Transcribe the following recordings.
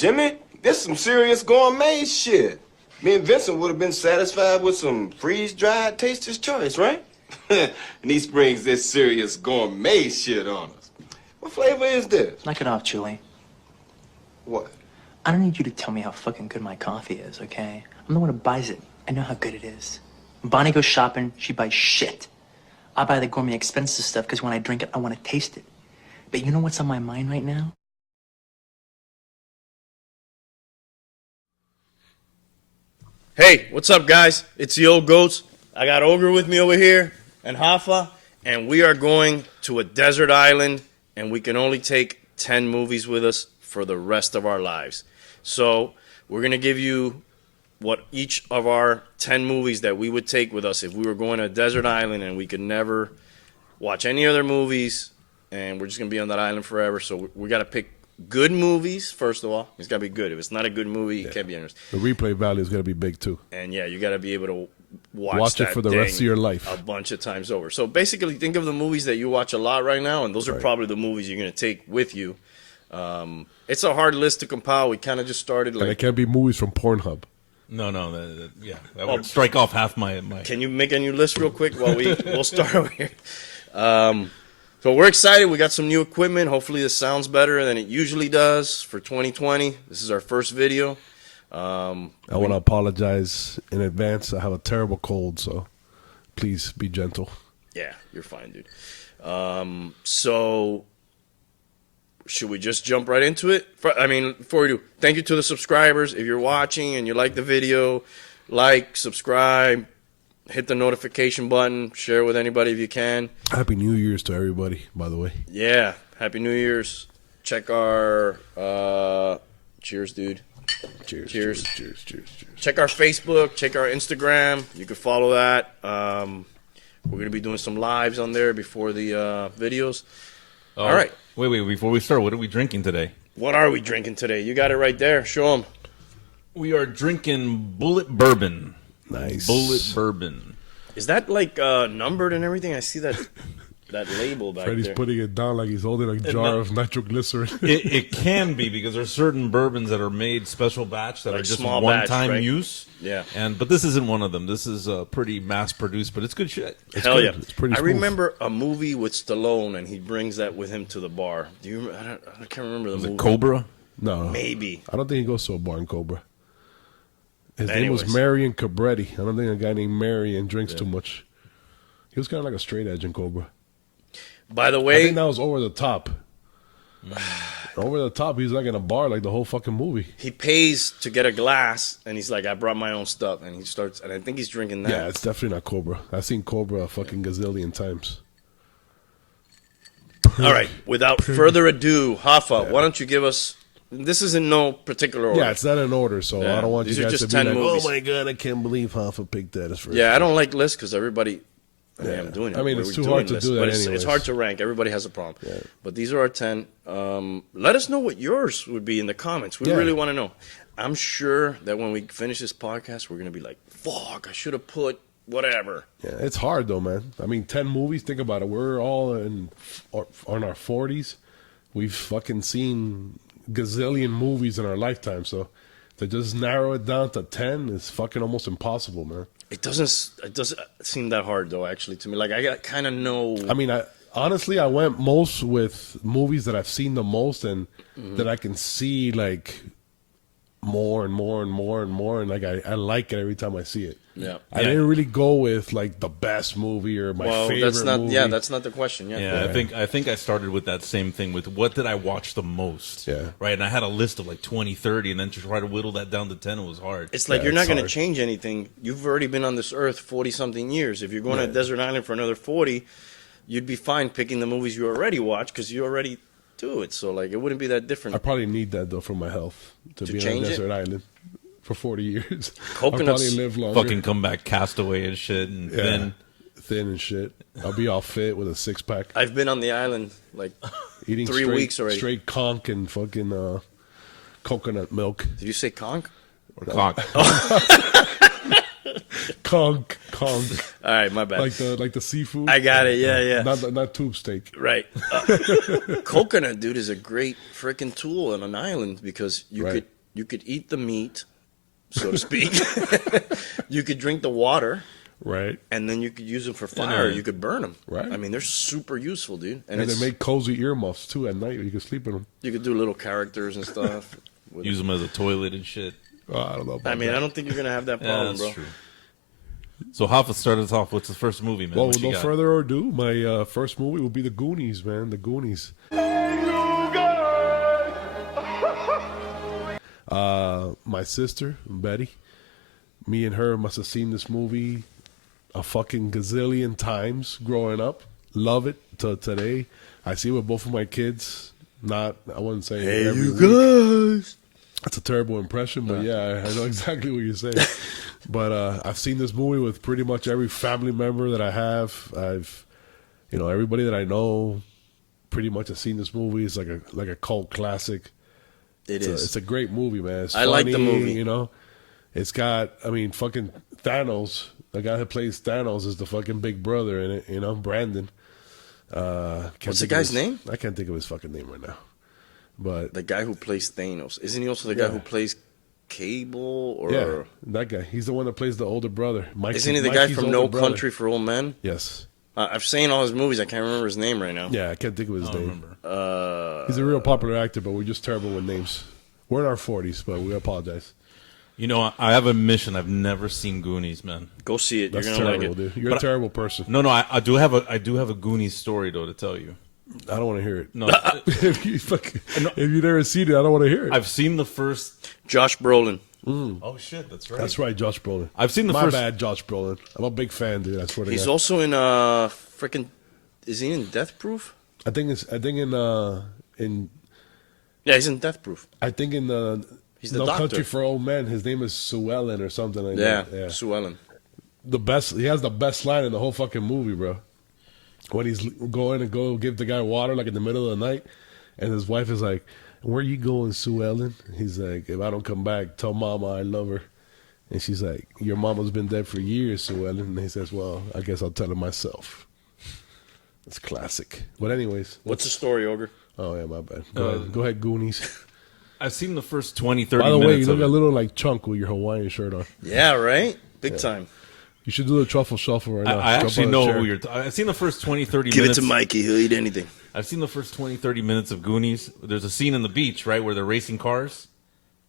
Jimmy. This some serious gourmet shit. Me and Vincent would have been satisfied with some freeze-dried Taster's Choice, right? And he springs this serious gourmet shit on us. What flavor is this? Knock it off, Julie. What? I don't need you to tell me how fucking good my coffee is, okay? I'm the one who buys it. I know how good it is. When Bonnie goes shopping, she buys shit. I buy the gourmet expensive stuff because when I drink it, I want to taste it. But you know what's on my mind right now? Hey, what's up, guys? It's the old goats. I got Ogre with me over here and Hafa, and we are going to a desert island, and we can only take 10 movies with us for the rest of our lives. So we're going to give you what each of our 10 movies that we would take with us if we were going to a desert island and we could never watch any other movies, and we're just going to be on that island forever. So we got to pick good movies, first of all. It's got to be good. If it's not a good movie, it can't be interesting. The replay value is going to be big, too. And, yeah, you got to be able to watch it for the rest of your life. A bunch of times over. So, basically, think of the movies that you watch a lot right now, and those are probably the movies you're going to take with you. It's a hard list to compile. We kind of just started And it can't be movies from Pornhub. No, that would strike off half my. Can you make a new list real quick while we'll start over here? So we're excited. We got some new equipment. Hopefully this sounds better than it usually does for 2020. This is our first video. I want to apologize in advance. I have a terrible cold, so please be gentle. Yeah, you're fine, dude. So should we just jump right into it? Before we do, thank you to the subscribers. If you're watching and you like the video, like, subscribe, hit the notification button, share with anybody if you can. Happy New Year's to everybody, by the way. Yeah, Happy New Year's. Check our cheers, dude. Cheers. Check our Facebook, check our Instagram. You can follow that. We're going to be doing some lives on there before the videos. All right. Wait, before we start, what are we drinking today? What are we drinking today? You got it right there. Show them. We are drinking Bullet Bourbon. Nice. Bullet Bourbon. Is that like numbered and everything? I see that label back Freddie's there. putting it down like he's holding a jar of nitroglycerin. It can be because there's certain bourbons that are made special batch that Like are just small one-time batch, right? use. Yeah. But this isn't one of them. This is pretty mass-produced, but it's good shit. Hell good. yeah! It's pretty I smooth. remember a movie with Stallone, and he brings that with him to the bar. Do you? I can't remember the Was movie. it Cobra? No. Maybe. I don't think he goes to a bar in Cobra. His name Anyways. was Marion Cabretti. I don't think a guy named Marion drinks too much. He was kind of like a straight edge in Cobra. By the I way, think that was over the top. Over the top, he's like in a bar like the whole fucking movie. he pays to get a glass, and he's like, "I brought my own stuff," and he starts, and I think he's drinking that. Yeah, it's definitely not Cobra. I've seen Cobra a fucking gazillion times. All right. Without further ado, Hafa, why don't you give us? This is in no particular order. Yeah, it's not in order, so Yeah. I don't want These you are guys just to be 10 like, movies. oh my god, I can't believe Hoffa picked that as first. Yeah, I don't like lists because everybody. I'm doing it. I mean, We're it's too doing hard to lists, do that but it's anyways. hard to rank. Everybody has a problem. But these are our 10. Let us know what yours would be in the comments. We Yeah. really want to know. I'm sure that when we finish this podcast, we're going to be like, fuck, I should have put whatever. Yeah, it's hard though, man. I mean, 10 movies. Think about it. We're all on our 40s. We've fucking seen gazillion movies in our lifetime. So to just narrow it down to 10 is fucking almost impossible, man. It doesn't seem that hard, though, actually, to me. Like, I kind of know. I mean, honestly, I went most with movies that I've seen the most and that I can see like more and more and more and more, and like I like it every time I see it. Yeah. I didn't really go with like the best movie or my favorite that's not. movie. Yeah, that's not the question. Yeah. Yeah, I think I started with that same thing with what did I watch the most? Yeah. Right, and I had a list of like 20, 30, and then to try to whittle that down to 10, it was hard. It's like Yeah, you're not it's going to hard. change anything. You've already been on this earth 40-something years. If you're going to a desert island for another 40, you'd be fine picking the movies you already watch because you already do it. So, like, it wouldn't be that different. I probably need that though for my health to be on change a it? desert island for 40 years. Coconuts- I'll probably live longer. Fucking come back castaway and shit, and Yeah. then Thin and shit. I'll be all fit with a 6-pack. I've been on the island, like, Eating 3 straight, weeks already. Straight conch and fucking coconut milk. Did you say conch? cock. Conch. All right, my bad. Like the seafood. I got it. Yeah. Not tube steak. Right. Coconut, dude, is a great freaking tool on an island because Right. you could eat the meat, so to speak. You could drink the water, Right. and then you could use them for fire. Yeah. You could burn them. Right. I mean, they're super useful, dude. And they make cozy earmuffs too at night. You can sleep in them. you could do little characters and stuff. with Use them as a toilet and shit. I don't know about I mean, that. I don't think you're gonna have that Yeah, problem, that's bro. true. So Hoffa, start us off. What's the first movie, man? Well, What with you no got? further ado, my first movie will be The Goonies, man. The Goonies. My sister, Betty, me and her must have seen this movie a fucking gazillion times growing up. Love it till today. I see it with both of my kids. I wouldn't say every week. guys. That's a terrible impression, but yeah, I know exactly what you're saying. But I've seen this movie with pretty much every family member that I have. Everybody that I know pretty much has seen this movie. It's like a cult classic. It's a great movie, man. It's I like the funny, movie. You know, it's got. I mean, fucking Thanos. The guy who plays Thanos is the fucking big brother in it. You know, Brandon. What's the guy's name? I can't think of his fucking name right now. But The guy who plays Thanos. Isn't he also the guy who plays Cable? Or yeah, that guy. He's the one that plays the older brother. isn't he the guy from No Country for Old Men? Yes. I've seen all his movies. I can't remember his name right now. Yeah, I can't think of his I don't name. remember. He's a real popular actor, but we're just terrible with names. We're in our 40s, but we apologize. You know, I have a mission. I've never seen Goonies, man. Go see it. That's You're gonna terrible, like it. dude. You're a terrible person. No, I do have a Goonies story though to tell you. I don't want to hear it. No, if you never seen it, I don't want to hear it. I've seen the first. Josh Brolin. Oh shit, that's right. That's right, Josh Brolin. I've seen the My first. bad, Josh Brolin. I'm a big fan, dude. I swear to He's God. also in freaking. Is he in Death Proof? I think in Yeah, he's in Death Proof. He's the No doctor. Country for Old Men. His name is Sue Ellen or something like Yeah, that. Yeah. Sue Ellen. He has the best line in the whole fucking movie, bro. When he's going to go give the guy water, like in the middle of the night, and his wife is like, "Where you going, Sue Ellen?" He's like, "If I don't come back, tell Mama I love her." And she's like, "Your mama's been dead for years, Sue Ellen." And he says, "Well, I guess I'll tell her myself." It's classic. But anyways, What's the story, Ogre? oh yeah, my bad. Go ahead, Goonies. I've seen the first 20, 30 By the way, minutes you of look a it. little like Chunk with your Hawaiian shirt on. Yeah, right? Big time. You should do the truffle shuffle right now. I Jump actually on a know chair. who you're. I've seen the first 20, 30 Give minutes. it to Mikey. He'll eat anything. I've seen the first 20, 30 minutes of Goonies. There's a scene in the beach, right, where they're racing cars.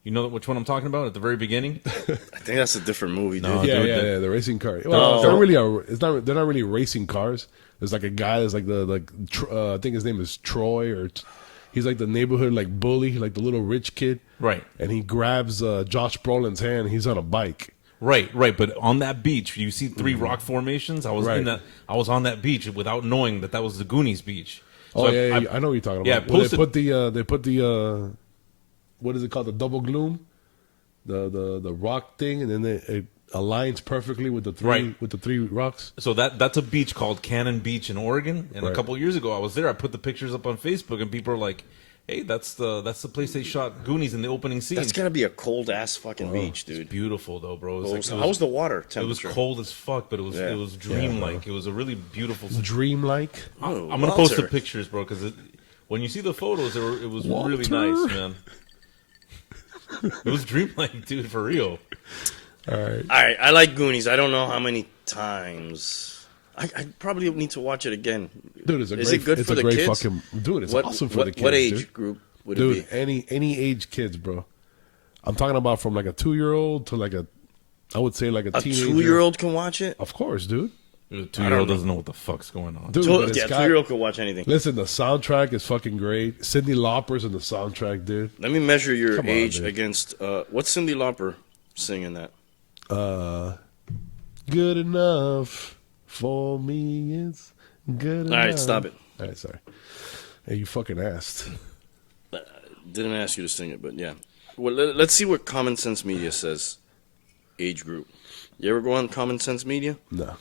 You know which one I'm talking about at the very beginning? I think that's a different movie, dude. No. Yeah, dude, yeah, the- yeah. The racing car. Well, they're really they're not really racing cars. There's like a guy that's like I think his name is Troy, or he's like the neighborhood like bully, like the little rich kid. Right. And he grabs Josh Brolin's hand. He's on a bike. Right. But on that beach, you see three rock formations. I was Right. I was on that beach without knowing that was the Goonies beach. So Oh yeah, I know what you're talking about. yeah, Well, posted- they put the what is it called? The double gloom, the rock thing, and then it aligns perfectly with the three rocks. So that's a beach called Cannon Beach in Oregon. And a Right. couple years ago, I was there. I put the pictures up on Facebook, and people are like, "Hey, that's the place they shot Goonies in the opening scene." That's gotta be a cold ass fucking beach, dude. Beautiful though, bro. It was How was the water It was temperature? cold as fuck, but it was Yeah. dreamlike. It was a really beautiful. Dreamlike. Oh, I'm gonna post the Walter. pictures, bro, because when you see the photos, it was really Walter. nice, man. It was dreamlike, dude, for real. All right. All right, I like Goonies. I don't know how many times. I probably need to watch it again. Dude, it's it good it's for a the great kids? fucking dude. It's what, awesome for what, the kids. What age dude. group would Dude, it be? any age kids, bro. I'm talking about from like a 2-year-old to like I would say like a A teenager. 2-year-old can watch it. Of course, dude. The 2-year-old doesn't know what the fuck's going on. Dude, but it's Yeah, got- 2-year-old can watch anything. Listen, the soundtrack is fucking great. Cyndi Lauper's in the soundtrack, dude. Let me measure your Come on, age dude. against what's Cyndi Lauper singing that? Good enough for me is good enough. All right, stop it. All right, sorry. Hey, you fucking asked. Didn't ask you to sing it, but yeah. Well, let's see what Common Sense Media says. Age group. You ever go on Common Sense Media? No.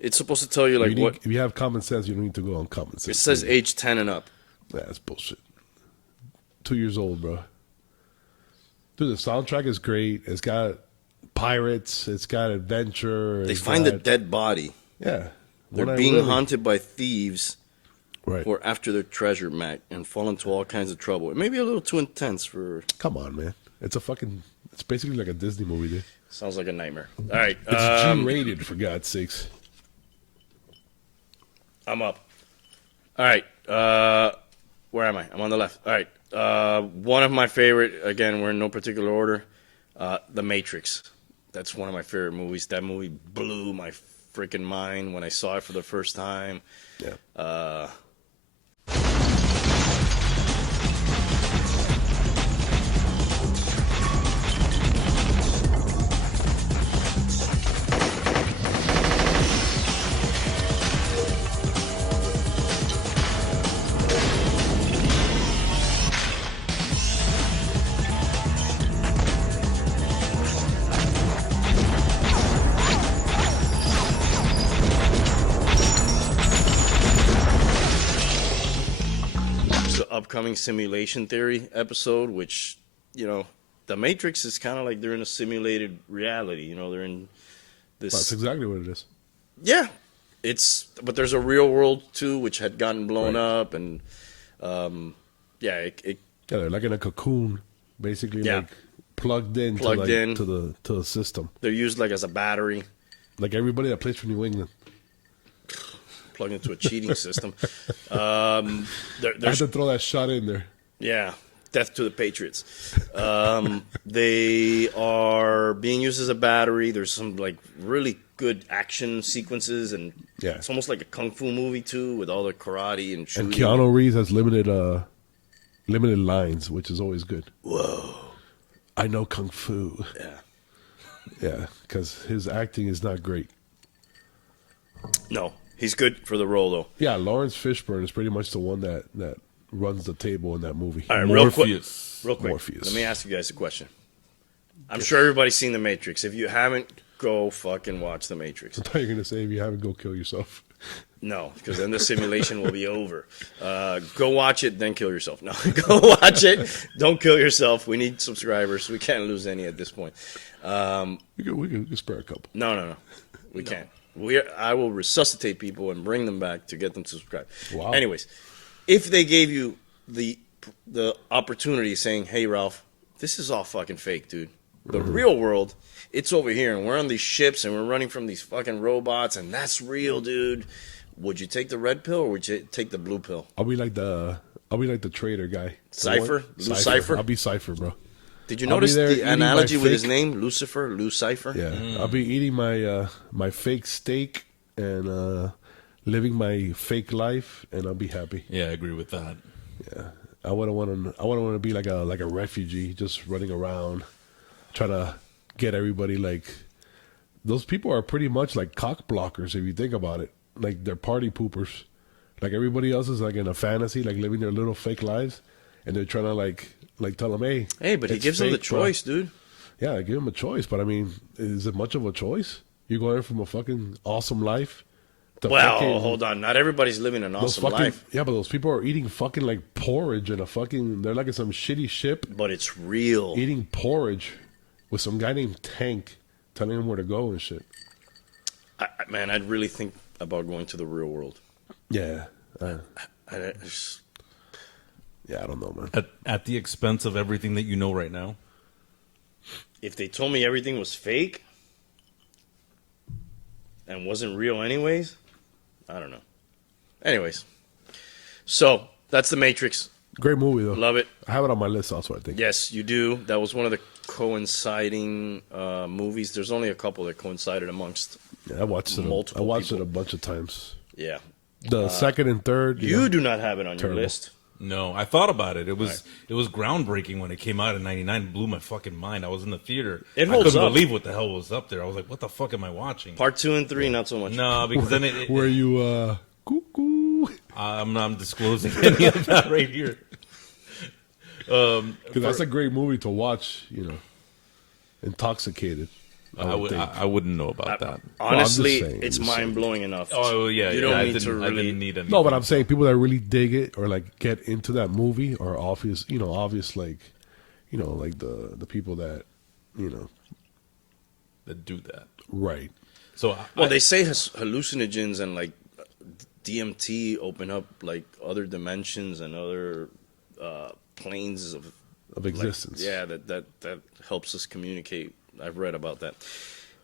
It's supposed to tell you like what If you have common sense, you don't need to go on common sense. it says. Age 10 and up. Yeah, that's bullshit. 2 years old, bro. Dude, the soundtrack is great. It's got pirates. It's got adventure. They it's find a got- dead body. Yeah. They're When I being really- haunted by thieves Right. who are after their treasure, Mac, and fall into all kinds of trouble. It may be a little too intense for. Come on, man. It's basically like a Disney movie, dude. Sounds like a nightmare. All right. It's G-rated, for God's sakes. I'm up. All right. Where am I? I'm on the left. All right. One of my favorite, again, we're in no particular order, The Matrix. That's one of my favorite movies. That movie blew my freaking mind when I saw it for the first time. Yeah. There's the upcoming simulation theory episode, which, The Matrix is kind of like they're in a simulated reality. They're in this. That's exactly what it is. Yeah, but there's a real world too, which had gotten blown Right. up, and Yeah, they're like in a cocoon, basically, Yeah. like plugged in, Plugged in. to the system. they're used like as a battery, Like everybody that plays for New England. plugged into a cheating system. I had There's to throw that shot in there. yeah, death to the Patriots. They are being used as a battery. There's some like really good action sequences, and Yeah. it's almost like a kung fu movie too, with all the karate and shooting. And Keanu Reeves has limited lines, which is always good. Whoa, I know kung fu. yeah. Yeah, because his acting is not great. No, he's good for the role though. Yeah, Lawrence Fishburne is pretty much the one that runs the table in that movie. All right, real quick. Morpheus. Real quick, Morpheus. let me ask you guys a question. I'm sure everybody's seen The Matrix. If you haven't, go fucking watch The Matrix. I thought you were gonna say if you haven't, go kill yourself. No, because then the simulation will be over. Go watch it, then kill yourself. No, go watch it. Don't kill yourself. We need subscribers. We can't lose any at this point. We could spare a couple. No. We can't. I will resuscitate people and bring them back to get them to subscribe. Wow. Anyways, if they gave you the opportunity saying, hey, Ralph, this is all fucking fake, dude. The real world, it's over here, and we're on these ships, and we're running from these fucking robots, and that's real, dude. Would you take the red pill, or would you take the blue pill? I'll be like the traitor guy. Cypher? Lou Cypher? I'll be Cypher, bro. Did you I'll be notice there the eating my analogy with his fake- name, Lucifer, Lou Cypher? Yeah, I'll be eating my my fake steak and living my fake life, and I'll be happy. Yeah, I agree with that. Yeah, I wouldn't want to be like a refugee, just running around, trying to get everybody like. Those people are pretty much like cock blockers if you think about it. Like they're party poopers. Like everybody else is like in a fantasy, like living their little fake lives, and they're trying to like tell them, hey, But he it's gives them the fake, bro." choice, dude. Yeah, I give him a choice, but I mean, is it much of a choice? You're going from a fucking awesome life to Well, fucking, hold on. Not everybody's living an those awesome fucking, life, yeah, but those people are eating fucking like porridge in a fucking. They're like in some shitty ship but it's real. eating porridge with some guy named Tank telling him where to go and shit. Man, I'd really think about going to the real world. Yeah, I don't know, man. At the expense of everything that you know right now. if they told me everything was fake and wasn't real anyways, I don't know. Anyways, so that's The Matrix. Great movie though. Love it. I have it on my list also. I think. Yes, you do. That was one of the coinciding movies. There's only a couple that coincided amongst. Yeah, I watched it. I Multiple watched people. it a bunch of times. Yeah. The second and third. You know, do not have it on Terrible. your list. No, I thought about it. It was groundbreaking when it came out in '99. It blew my fucking mind. I was in the theater. It I holds couldn't up. believe what the hell was up there. I was like, "What the fuck am I watching?" Part 2 and 3, not so much. No, because then Where you cuckoo? I'm not disclosing any of that right here. Because that's a great movie to watch. You know, intoxicated. I wouldn't know about that. Honestly, saying, it's I'm just saying. mind-blowing enough. Oh yeah, You yeah. don't I need didn't, to I really... didn't need anything. No, but I'm saying people that really dig it or like get into that movie are obvious. You know, obvious like, you know, like the people that, you know, that do that. Right. So Well, they say hallucinogens and like DMT open up like other dimensions and other planes of existence. that helps us communicate. I've read about that.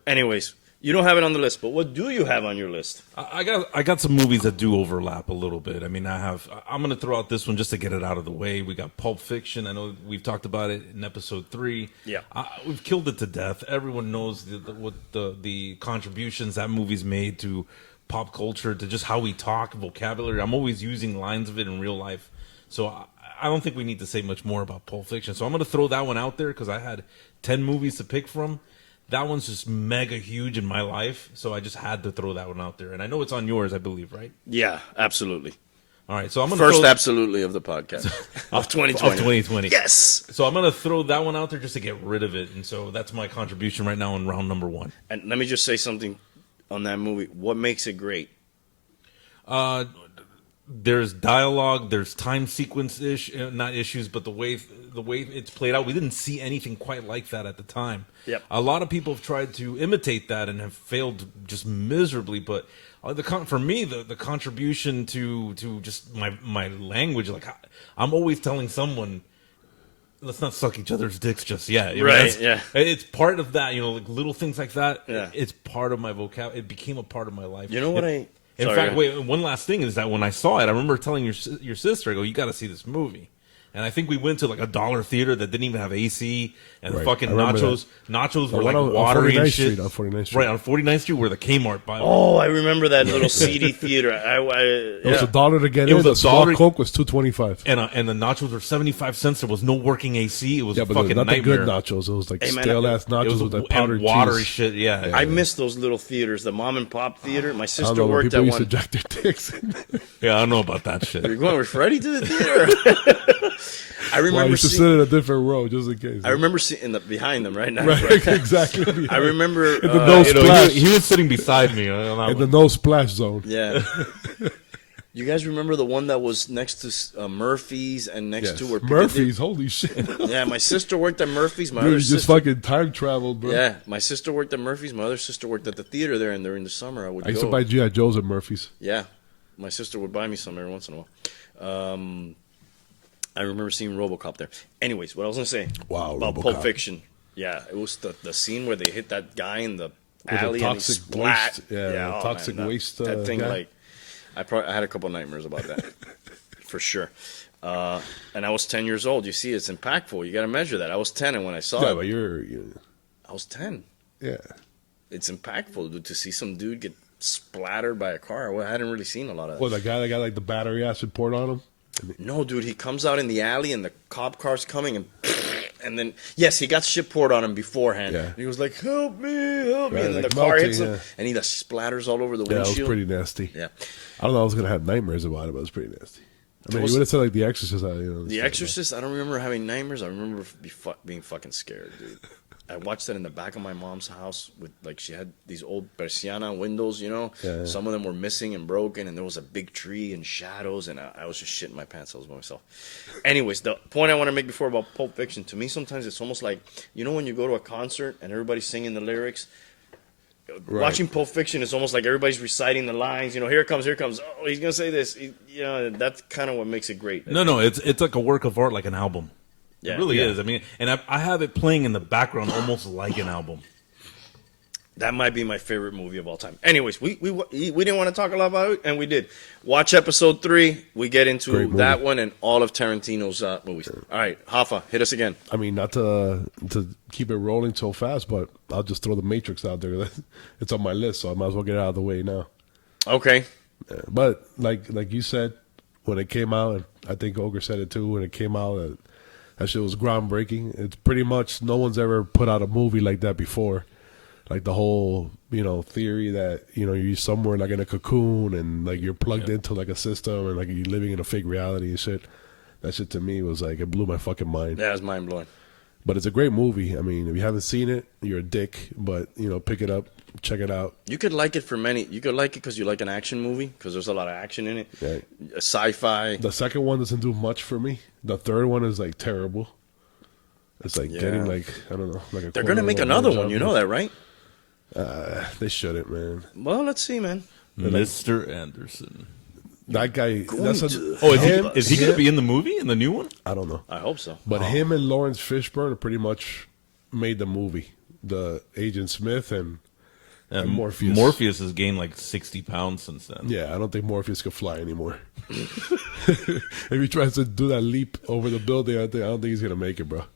Anyways, you don't have it on the list, but what do you have on your list? I got some movies that do overlap a little bit. I mean, I'm going to throw out this one just to get it out of the way. We got Pulp Fiction. I know we've talked about it in episode 3. Yeah. We've killed it to death. Everyone knows what the contributions that movie's made to pop culture, to just how we talk, vocabulary. I'm always using lines of it in real life. So I don't think we need to say much more about Pulp Fiction. So I'm going to throw that one out there because I had 10 movies to pick from. That one's just mega huge in my life, so I just had to throw that one out there. And I know it's on yours, I believe, right? Yeah, absolutely. All right, so I'm going First absolutely of the podcast of 2020. Of 2020. Yes. So I'm going to throw that one out there just to get rid of it. And so that's my contribution right now in round number 1. And let me just say something on that movie. What makes it great? There's dialogue, there's time sequence not issues, but the way it's played out, we didn't see anything quite like that at the time. Yep. A lot of people have tried to imitate that and have failed just miserably. But for me, the contribution to just my language, like I'm always telling someone, let's not suck each other's dicks just yet. Right, yeah. It's part of that, like little things like that. Yeah. It's part of my vocab. It became a part of my life. You know what In Sorry, fact, go ahead. wait, one last thing is that when I saw it, I remember telling your sister, I go, you got to see this movie. And I think we went to like a dollar theater that didn't even have AC, and the Right. fucking I remember nachos were like on watery 49th and shit. Street, on 49th Street. Right, on 49th Street where the Kmart by. Oh, I remember that little seedy theater. It was $1 to get It in. was A $1. small Coke was $2.25. And the nachos were 75 cents. There was no working AC. It was Yeah, a but fucking not the nightmare. good nachos. It was like Hey, man, stale ass It nachos was with that and powdered watery cheese. shit. Yeah. I miss those little theaters, the mom and pop theater. My I don't sister know, when worked people at used to one. jack their dicks. Yeah, I don't know about that shit. You're going with Freddie to the theater. I Well, I remember used to sit seeing. in a different row just in case. I remember seeing behind them right now. Right, exactly. I remember. In the no You know, splash. he was sitting beside me. On that In the one. no splash zone. Yeah. You guys remember the one that was next to Murphy's and next Yes. to where Murphy's, holy shit. Piccadilly- Yeah, my sister worked at Murphy's. My Dude, other you just sister. fucking time traveled, bro. Yeah, my sister worked at Murphy's. My other sister worked at the theater there, and during the summer I would I used go. to buy G.I. Joes at Murphy's. Yeah, my sister would buy me some every once in a while. I remember seeing RoboCop there. Anyways, what I was gonna say Wow, about RoboCop. Pulp Fiction. Yeah, it was the scene where they hit that guy in the the alley and he toxic splat. waste- yeah, the oh, toxic man, waste, That thing, guy. like, I had a couple nightmares about that, for sure. And I was 10 years old. You see, it's impactful. You got to measure that. I was 10, and when I saw Yeah, it, but you're I was 10. yeah. It's impactful, dude, to see some dude get splattered by a car. Well, I hadn't really seen a lot of that. Well, that guy that got like the battery acid poured on him. No, dude, he comes out in the alley and the cop car's coming and then yes, he got shit poured on him beforehand. Yeah. He was like, "Help me, help me!" Right, And then like the car melting, hits him, yeah. and he just splatters all over the Yeah, it was windshield. pretty nasty. Yeah, I don't know. I was gonna have nightmares about it, but it was pretty nasty. I mean, was- you would have said like The Exorcist. The Exorcist. I don't remember having nightmares. I remember being fucking scared, dude. I watched that in the back of my mom's house with like she had these old persiana windows, you know. Yeah. Some of them were missing and broken, and there was a big tree and shadows, and I was just shitting my pants. I was by myself. Anyways, the point I want to make before about Pulp Fiction, to me, sometimes it's almost like, you know, when you go to a concert and everybody's singing the lyrics. Right. Watching Pulp Fiction is almost like everybody's reciting the lines. You know, here it comes. Oh, he's gonna say this. You know, that's kind of what makes it great. No, it's like a work of art, like an album. Yeah. It really Yeah. is. I mean, and I have it playing in the background almost like an album. That might be my favorite movie of all time. Anyways, we didn't want to talk a lot about it, and we did. Watch episode 3. We get into Great movie. that one and all of Tarantino's movies. All right, Hoffa, hit us again. I mean, not to keep it rolling so fast, but I'll just throw The Matrix out there. It's on my list, so I might as well get it out of the way now. Okay. Yeah, but like you said, when it came out, and I think Ogre said it too, when it came out, that shit was groundbreaking. It's pretty much no one's ever put out a movie like that before. Like the whole, theory that, you're somewhere like in a cocoon and like you're plugged into like a system and like you're living in a fake reality and shit. That shit to me was like, it blew my fucking mind. Yeah, it's mind blowing. But it's a great movie. I mean, if you haven't seen it, you're a dick. But, pick it up, check it out. You could like it You could like it because you like an action movie because there's a lot of action in it. Right. Sci-fi. The second one doesn't do much for me. The third one is like terrible. It's like Yeah. getting like, I don't know. Like They're gonna make another one. You know that, right? They shouldn't, man. Well, let's see, man. Mr. Anderson. That guy. That's a, Oh, him, is he going to be in the movie, in the new one? I don't know. I hope so. But him and Lawrence Fishburne pretty much made the movie. The Agent Smith and Morpheus. Morpheus has gained like 60 pounds since then. Yeah, I don't think Morpheus could fly anymore. If he tries to do that leap over the building, I don't think he's gonna make it, bro. All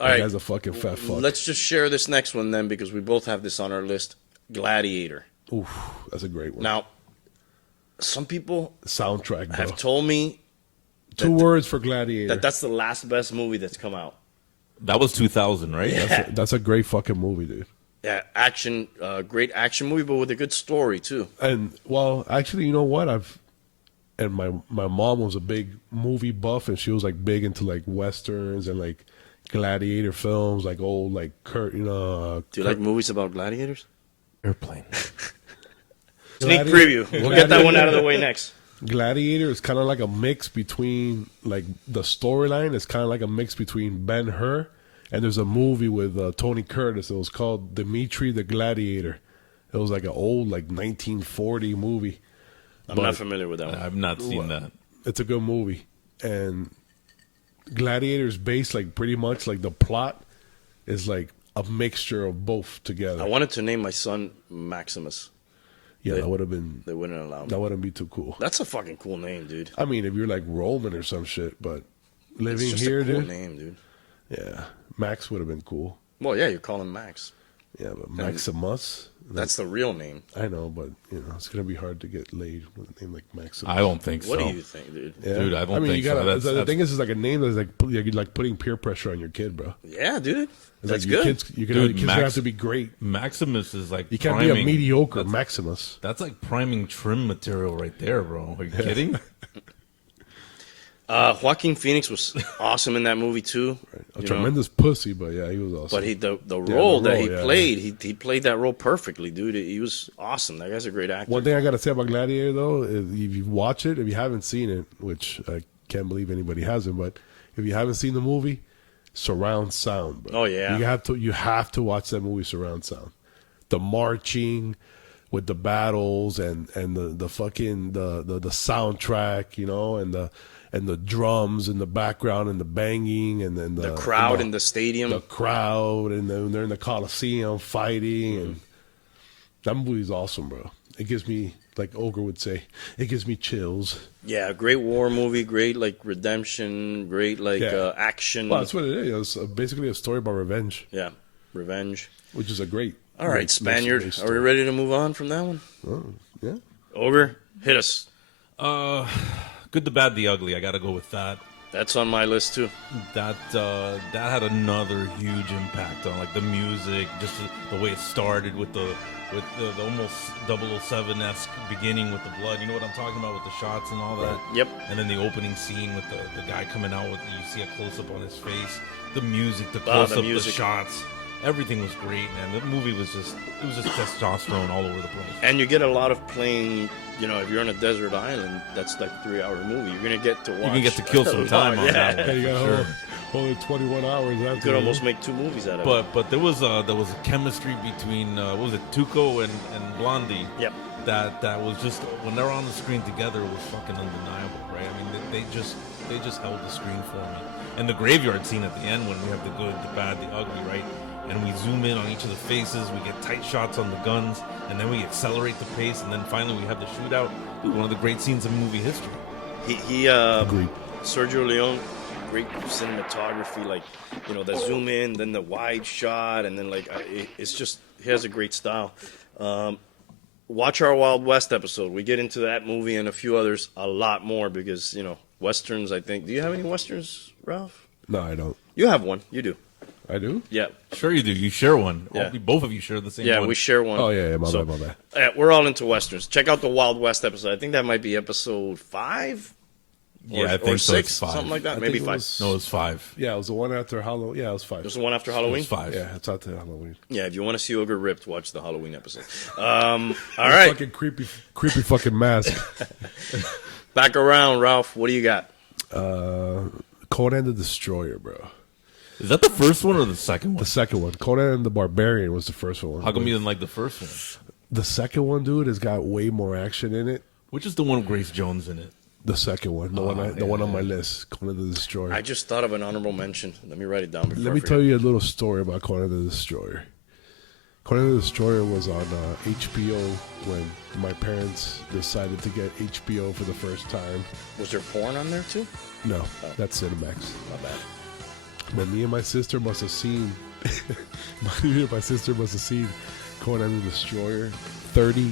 That right. guy's a fucking fat fuck. Let's just share this next one then, because we both have this on our list. Gladiator. Oof, that's a great one. Now, some people Soundtrack, bro. have told me 2 words for Gladiator. that's the last best movie that's come out. That was 2000, right? That's a great fucking movie, dude. Yeah, action, great action movie, but with a good story too. And well, actually, you know what? My mom was a big movie buff, and she was like big into like westerns and like gladiator films, like old like Kurt. Do you like movies about gladiators? Airplane. Sneak Gladiator- preview. We'll get that one out of the way next. Gladiator is kind of like a mix between like the storyline is kind of like a mix between Ben-Hur and there's a movie with Tony Curtis. It was called Dimitri the Gladiator. It was like an old like 1940 movie. I'm not familiar with that one. I've not seen that. It's a good movie, and Gladiator is based like pretty much like the plot is like a mixture of both together. I wanted to name my son Maximus. Yeah, that would have been They wouldn't allow me. that wouldn't be too cool. That's a fucking cool name, dude. I mean, if you're like Roman or some shit, but It's living just here, a cool dude. name, dude. Yeah, Max would have been cool. Well, yeah, you call him Max. Yeah, but Maximus. That's the real name. I know, but you know it's gonna be hard to get laid with a name like Maximus. I don't think What so. do you think, dude? Yeah. Dude, I don't mean, think you so. gotta, the That's- thing is like a name that's like putting peer pressure on your kid, bro. Yeah, dude. It's That's like your good. kids, your Dude, kids Max- have to be great. Maximus is like You can't priming, be a mediocre Maximus. That's like priming trim material right there, bro. Are you kidding? Joaquin Phoenix was awesome in that movie too. A you know? tremendous pussy, but yeah, he was awesome. But the role that he yeah. played, he played that role perfectly, dude. He was awesome. That guy's a great actor. One thing I gotta say about Gladiator though is if you watch it, if you haven't seen it, which I can't believe anybody hasn't, but if you haven't seen the movie, surround sound, bro. Oh, yeah. you have to watch that movie surround sound. The marching with the battles and the fucking the soundtrack, you know, and the drums in the background and the banging and then the crowd in the stadium. the crowd and then they're in the Coliseum fighting and that movie's awesome, bro. It gives me, like Ogre would say, it gives me chills. Yeah, great war movie, great like redemption, great like Yeah. action. Well, that's what it is. It's basically a story about revenge, Yeah, revenge. which is a great. All right, Spaniard, great are we ready to move on from that one? Yeah. Ogre, hit us. Good, the bad, the ugly. I got to go with that. That's on my list too. That had another huge impact on like the music, just the way it started with the almost 007-esque beginning with the blood. You know what I'm talking about with the shots and all that. Yep. And then the opening scene with the guy coming out with you see a close up on his face, the music, the Ah, close the up, the music. shots. Everything was great, man. The movie was just testosterone all over the place. And you get a lot of playing. You know, if you're on a desert island, that's like a 3-hour movie. You're gonna get to watch. You can get to kill some time on that Yeah, one. you got for sure. only 21 hours after. You could almost make 2 movies out of it. But there was a chemistry between what was it, Tuco and Blondie. Yep. That was just when they're on the screen together, it was fucking undeniable, right? I mean, they just held the screen for me. And the graveyard scene at the end when we have the good, the bad, the ugly, right? And we zoom in on each of the faces, we get tight shots on the guns, and then we accelerate the pace, and then finally we have the shootout. Dude, one of the great scenes in movie history. He Agreed. Sergio Leone, great cinematography, like, you know, the zoom in, then the wide shot, and then like it's just, he has a great style. Watch our Wild West episode. We get into that movie and a few others a lot more because, you know, westerns. I think. Do you have any westerns, Ralph? No, I don't. You have one. You do. I do. Yeah. Sure you do. You share one. Yeah. Both of you share the same Yeah, one. we share one. Oh yeah, my So, bad, my bad. we're all into westerns. Check out the Wild West episode. I think that might be episode 5. Yeah, I or think so. 6, It's 5. something like that. I Maybe think it 5. was- No, it's 5. Yeah, it was the one after Halloween. Yeah, it was 5. It was the one after It Halloween. was 5. Yeah, it's after Halloween. Yeah, if you want to see Ogre ripped, watch the Halloween episode. All right, Fucking creepy fucking mask. back around, Ralph. What do you got? Conan the Destroyer, bro. Is that the first one or the second one? The second one, Conan the Barbarian, was the first one. How come you didn't like the first one? The second one, dude, has got way more action in it. Which is the one with Grace Jones in it? The second one, the one on my list, Conan the Destroyer. I just thought of an honorable mention. Let me write it down. Let me tell you a little story about Conan the Destroyer. Conan the Destroyer was on HBO when my parents decided to get HBO for the first time. Was there porn on there too? No, that's Cinemax. Not bad. But me and my sister must have seen. Me and my sister must have seen Conan the Destroyer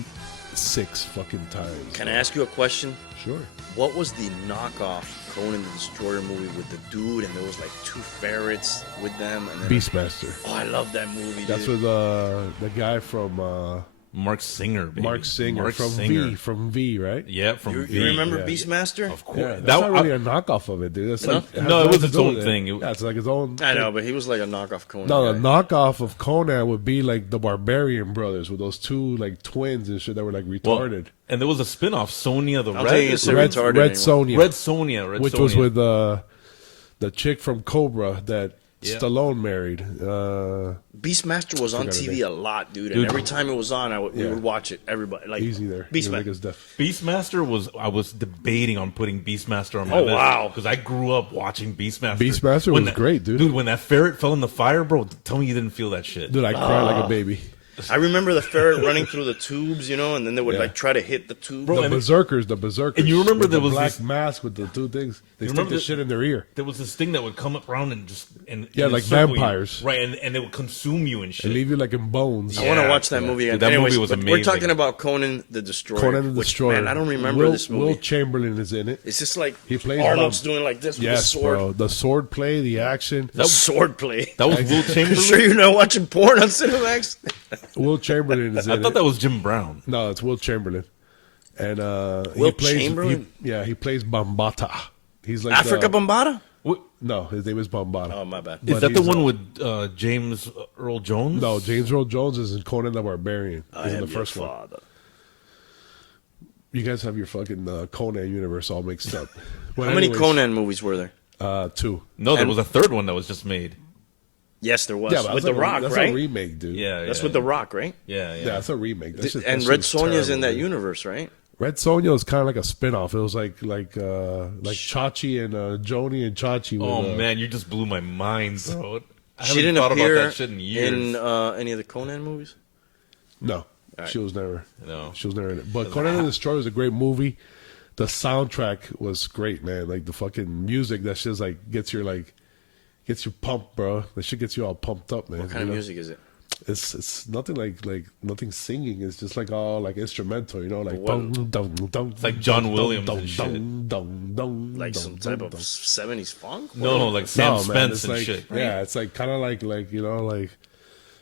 36 fucking times. Can I ask you a question? Sure. What was the knockoff Conan the Destroyer movie with the dude and there was like two ferrets with them? And then Beastmaster. Oh, I love that movie. That's dude. with the guy from Mark Singer, baby. Mark Singer Mark from Singer. From V, right? Yeah, from You, V. you remember yeah. Beastmaster? Of course. Yeah, That- that's not really a knockoff of it, dude. It's like, has No, it was nothing its to do own with it. thing. Yeah, it's like its own. I know, but he was like a knockoff Conan. No, the guy. knockoff of Conan would be like the Barbarian Brothers with those two like twins and shit that were like Well, retarded. and there was a spin-off, Sonia the I'll Red. tell you, it's Red, retarded Red anymore. Sonja, Red Sonia. which was with the chick from Cobra that Yeah. Stallone married. Beastmaster was on Forgot her TV name. a lot, dude. And Dude. every time it was on, we Yeah. would watch it. Everybody like Easy there. You make Beastmaster. us deaf. Beastmaster was. I was debating on putting Beastmaster on my Oh, list. wow. Because I grew up watching Beastmaster. Beastmaster When was great, dude. Dude, when that ferret fell in the fire, bro, tell me you didn't feel that shit. Dude, I cried like a baby. I remember the ferret running through the tubes, you know, and then they would Yeah. like try to hit the tube. Bro, The and- berserkers. And you remember with there the was black this- mask with the two things. They You stick remember the the- shit in their ear. There was this thing that would come up around and just Yeah, like encircle you. vampires. right? And they would consume you and shit. They leave you like in bones. I want to Yeah, watch that yeah. movie again. Dude, that Anyways, movie was but we're amazing. talking about Conan the Destroyer. Conan the which, Destroyer. Man, I don't remember this movie. Will Chamberlain is in it. It's just like He plays Arnold's Bob- doing like this with Yes, a sword. bro. The sword play, the action. The sword play. That was Will You Chamberlain. sure you're not watching porn on Cinemax? Will Chamberlain is in I thought it. that was Jim Brown. No, it's Will Chamberlain. And Will he plays, Chamberlain? he plays Bambata. He's like Africa Bombata? No, his name is Bambata. Oh, my bad. Is But that the he's, one with James Earl Jones? No, James Earl Jones is in Conan the Barbarian. I He's in am the first your one. father. You guys have your fucking Conan universe all mixed up. But How many anyways, Conan movies were there? 2. No, there And- was a third one that was just made. Yes, there was. Yeah, but with that's The Rock, that's right? a remake, dude. Yeah, That's yeah. with The Rock, right? Yeah, yeah. Yeah, that's a remake. That shit- And that Red shit's Sonja's in terrible, that dude. universe, right? Red Sonja is kind of like a spin-off. It was like Chachi and Joni and Chachi. Oh with, man, you just blew my mind, bro. I She haven't didn't thought appear about that shit in years. in any of the Conan movies? No, right. she was never. No. She was never in it. But Conan the Destroyer was a great movie. The soundtrack was great, man. Like the fucking music, that shit's like gets you pumped, bro. That shit gets you all pumped up, man. What kind of music is it? It's nothing like nothing singing. It's just like all like instrumental, you know, like What- it's like John Williams and shit. Like some type of 70s funk? No, like Sam Spence it's and like, shit. Right? Yeah, it's like kind of like you know like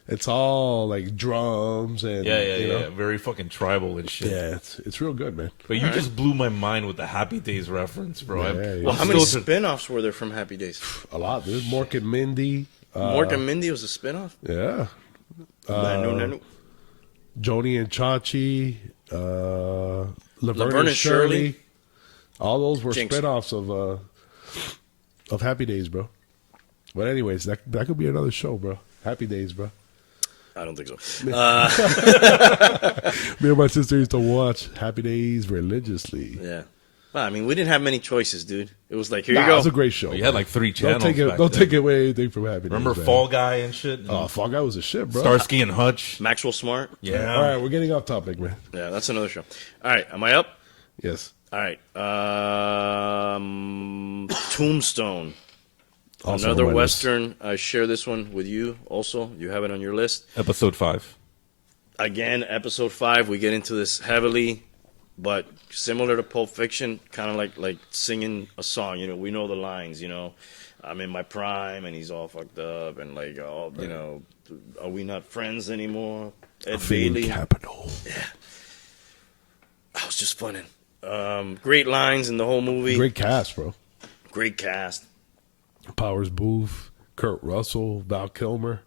it's all like drums and Yeah, you know? yeah. Very fucking tribal and shit. Yeah, it's real good, man. But you just blew my mind with the Happy Days reference, bro. I'm- Yeah, yeah. I'm How many still- spin-offs were there from Happy Days? A lot, dude. Mork and Mindy. Mork and Mindy was a spin-off? Yeah. Nanu. Joni and Chachi, Laverne, and and Shirley. Shirley. All those were Jinx. spin-offs of Happy Days, bro. But anyways, that could be another show, bro. Happy Days, bro. I don't think so. Me and my sister used to watch Happy Days religiously. Yeah. Well, I mean, we didn't have many choices, dude. It was like, here Nah, you go. it was a great show. You had like 3 channels. Don't back then. take away anything from Happy Days. Remember man. Fall Guy and shit? Oh, Fall Guy was a shit, bro. Starsky and Hutch. Maxwell Smart. Yeah. All right, we're getting off topic, man. Yeah, that's another show. All right, am I up? Yes. All right. Tombstone. Also Another on my list. Western. I share this one with you also. You have it on your list. Episode 5. Again, episode 5, we get into this heavily, but similar to Pulp Fiction, kind of like singing a song. You know, we know the lines, you know. I'm in my prime, and he's all fucked up, and like, oh, you know, are we not friends anymore? Ed Bailey. Capital. I was just funning. Great lines in the whole movie. Great cast, bro. Great cast. Powers Booth, Kurt Russell, Val Kilmer.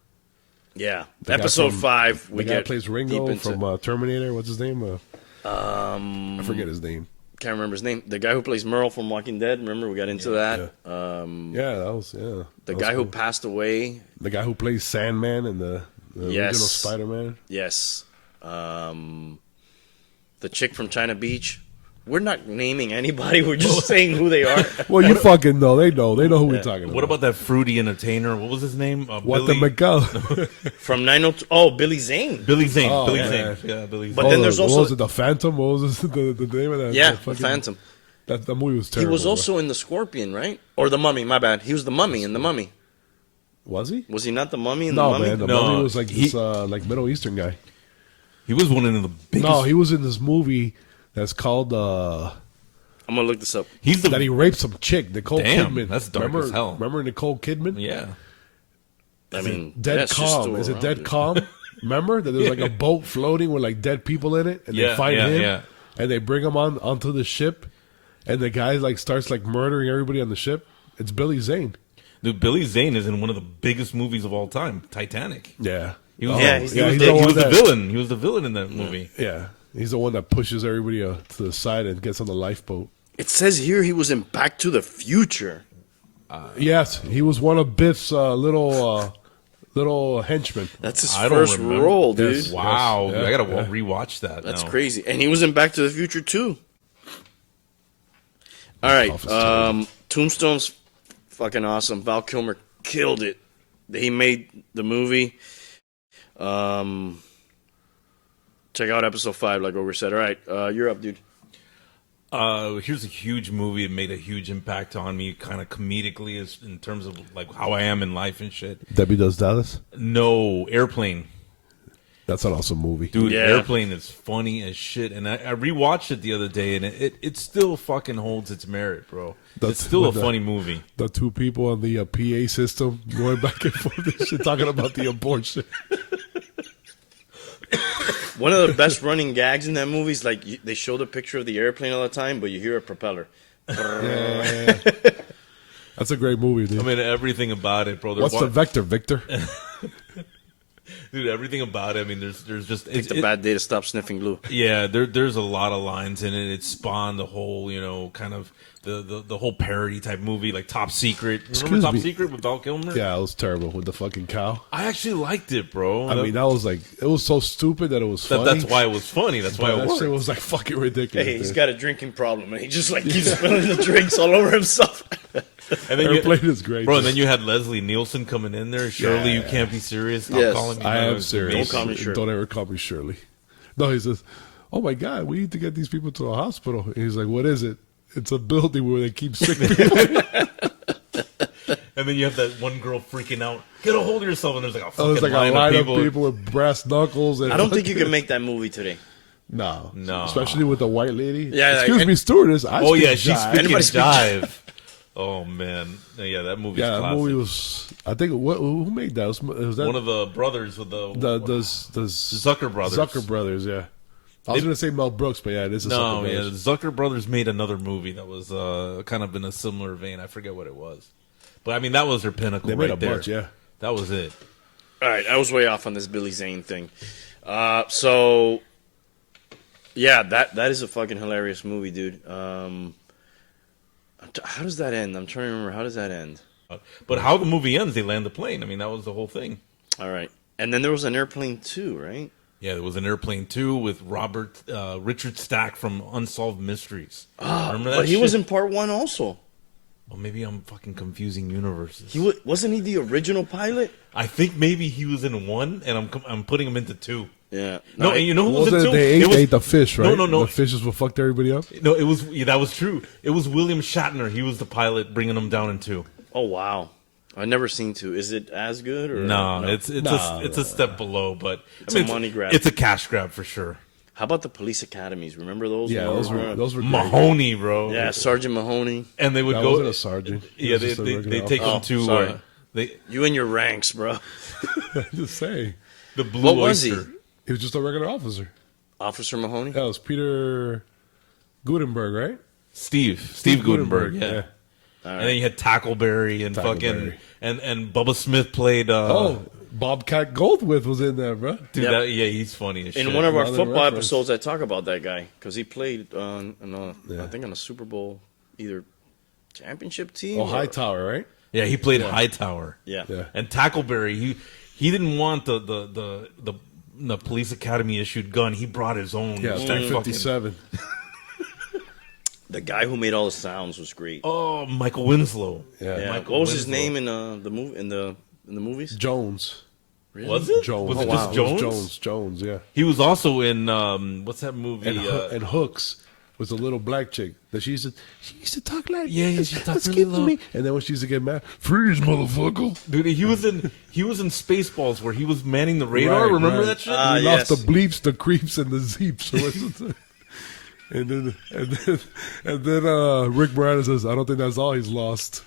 Yeah. The guy Episode from- 5, we the guy get that plays deep Ringo into. from Terminator. What's his name? I forget his name. can't remember his name. The guy who plays Merle from Walking Dead. Remember we got into that. Yeah, that was The that guy was who cool. passed away. The guy who plays Sandman in the Yes. original Spider-Man. Yes. The chick from China Beach. We're not naming anybody. We're just saying who they are. Well, you fucking know. They know. They know who we're talking about. What about that fruity entertainer? What was his name? What the McGill? From 902. Oh, Billy Zane. Billy Zane. Oh, Billy yeah. Zane. Yeah, Billy Zane. But then there's what also- was it? The Phantom? What was the name of that? Yeah, the the Phantom. That movie was He terrible. was bro. also in The Scorpion, right? Or The Mummy, my bad. He was the Mummy in The Mummy. Was he? Was he not the Mummy in No, The Mummy? man. The No, Mummy was like he- this, like Middle Eastern guy. He was one of the biggest. No, he was in this movie that's called I'm going to look this up. he's the that he raped some chick, Nicole Damn, Kidman. that's dark remember, as hell. Remember Nicole Kidman? yeah. I mean, Dead yeah, she's Calm. still Is it around, Dead dude. Calm? Remember that there's like a boat floating with like dead people in it, and they Yeah, find yeah, him, yeah. and they bring him onto the ship, and the guy like starts like murdering everybody on the ship. It's Billy Zane. Dude, Billy Zane is in one of the biggest movies of all time, Titanic. Yeah. He was, Yeah, he he's was, he's the, the he one was the that- villain. He was the villain in that movie. Yeah, he's the one that pushes everybody to the side and gets on the lifeboat. It says here he was in Back to the Future. Yes, he was one of Biff's little henchmen. That's his I don't first remember. role, dude. Yes. Wow, Yeah, I gotta yeah. rewatch that. That's now. crazy. And he was in Back to the Future too. All right. Office Terrible. Tombstone's fucking awesome. Val Kilmer killed it. He made the movie. Check out episode 5, like Ogre said. All right, you're up, dude. Here's a huge movie. It made a huge impact on me, kind of comedically, as in terms of like how I am in life and shit. Debbie Does Dallas. No, Airplane, That's an awesome movie. dude. Yeah. Airplane is funny as shit, and I rewatched it the other day, and it still fucking holds its merit, bro. That's- It's still a with the- funny movie. The two people on the PA system going back and forth and shit, talking about the abortion. One of the best running gags in that movie is like they show the picture of the airplane all the time, but you hear a propeller. Yeah. That's a great movie, dude. I mean, everything about it, bro. They're What's the vector, Victor? dude? Everything about it. I mean, there's just It's a bad day to stop sniffing glue. Yeah, there's a lot of lines in it. It spawned the whole, kind of the whole parody type movie, like Top Secret. Remember Excuse Top me. Secret with Val Kilmer? Yeah, it was terrible with the fucking cow. I actually liked it, bro. I mean, that was like, it was so stupid that it was funny. that's why it was funny. That's why But it that worked. shit was like fucking ridiculous. Hey, he's dude. got a drinking problem, and he just like keeps spilling the drinks all over himself. And then Airplane is great. bro. dude. And then you had Leslie Nielsen coming in there. Shirley, you can't be serious. Stop Yes. calling me. I that. It am was serious. amazing. Don't call me Shirley. Don't ever call me Shirley. No, he says, "Oh my God, we need to get these people to a hospital." And he's like, "What is it?" It's a building where they keep sick people. And then you have that one girl freaking out. Get a hold of yourself. And there's like a Oh, fucking it's like line, a line of people. with brass knuckles. And I don't think you can make that movie today. No, No. especially with the white lady. Yeah, like, excuse and- me, stewardess. I Oh speak yeah, she's jive. speaking Anybody speak jive. Oh man, yeah, that movie's Yeah, that classic. movie was. I think who made that? Was that One of the brothers with the Zucker brothers. Zucker brothers, yeah. I was gonna say Mel Brooks, but yeah, it is the Zucker No, yeah, brothers. the Zucker brothers made another movie that was kind of in a similar vein. I forget what it was, but I mean that was their pinnacle. They made right a there. bunch, yeah. That was it. All right, I was way off on this Billy Zane thing. So, yeah, that is a fucking hilarious movie, dude. How does that end? I'm trying to remember. How does that end? But how the movie ends, they land the plane. I mean, that was the whole thing. All right, and then there was an Airplane 2, right? Yeah, there was an Airplane 2 with Richard Stack from Unsolved Mysteries. Remember that But he shit? was in part 1 also. Well, maybe I'm fucking confusing universes. Wasn't he the original pilot? I think maybe he was in 1, and I'm putting him into 2. Yeah. No, and you know who was in Wasn't 2? it It was- they ate the fish, right? No. The fishes will fucked everybody up. No, it was that was true. It was William Shatner. He was the pilot, bringing him down in 2. Oh wow, I've never seen 2. Is it as good or No, it's a step below, but It's a money grab. It's a cash grab for sure. How about the police academies? Remember those? Yeah, those were great. Mahoney, bro. Yeah, Sergeant Mahoney. And they would That go. wasn't a sergeant. He Yeah, was just a they regular take him officer. to. Sorry. They You and your ranks, bro. officer. Just saying, the blue What was he? oyster. he was just a regular officer. Officer Mahoney. That was Peter Gutenberg, right? Steve Gutenberg. Yeah. All And then you had Tackleberry and fucking Tackleberry. and Bubba Smith played. Oh, Bobcat Goldthwait was in there, bro. Dude, Yep. yeah, he's funny as shit. In one of our Another football reference. episodes, I talk about that guy because he played on, I think, on a Super Bowl either championship team. Oh, or- Hightower, right? Yeah, he played Hightower. Yeah. Yeah. And Tackleberry, he didn't want the police academy issued gun. He brought his own. Yeah, Fucking- 1057. The guy who made all the sounds was great. Oh, Michael Winslow. Yeah. yeah. Michael What was his Winslow. name in the movie in the movies? Jones. Really? Was it? Jones. Was it Oh, just wow. Jones? It was Jones, yeah. He was also in what's that movie? And Hooks was a little black chick that she used to talk like Yeah, this. she talked Excuse really low. me. And then when she used to get mad, freeze, motherfucker. Dude, he was in Spaceballs where he was manning the radar. Right, Remember right. that shit? Ah, We yes. lost the bleeps, the creeps, and the zeeps. and then Rick Moranis says, "I don't think that's all he's lost."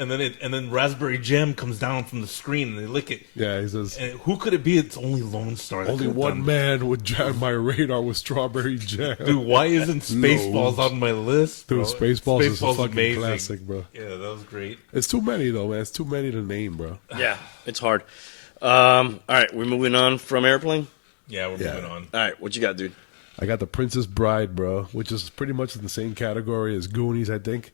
and then Raspberry Jam comes down from the screen and they lick it. Yeah, he says, And who could it be? It's only Lone Star. that "Only could've one done man would jam my radar with strawberry jam." that. Dude, why isn't Spaceballs on my list? Dude, bro? Spaceballs is a Spaceballs fucking amazing. classic, bro. Yeah, that was great. It's too many though, man. It's too many to name, bro. Yeah, it's hard. All right, we're moving on from Airplane. Yeah, we're moving on. All right, what you got, dude? I got The Princess Bride, bro, which is pretty much in the same category as Goonies, I think.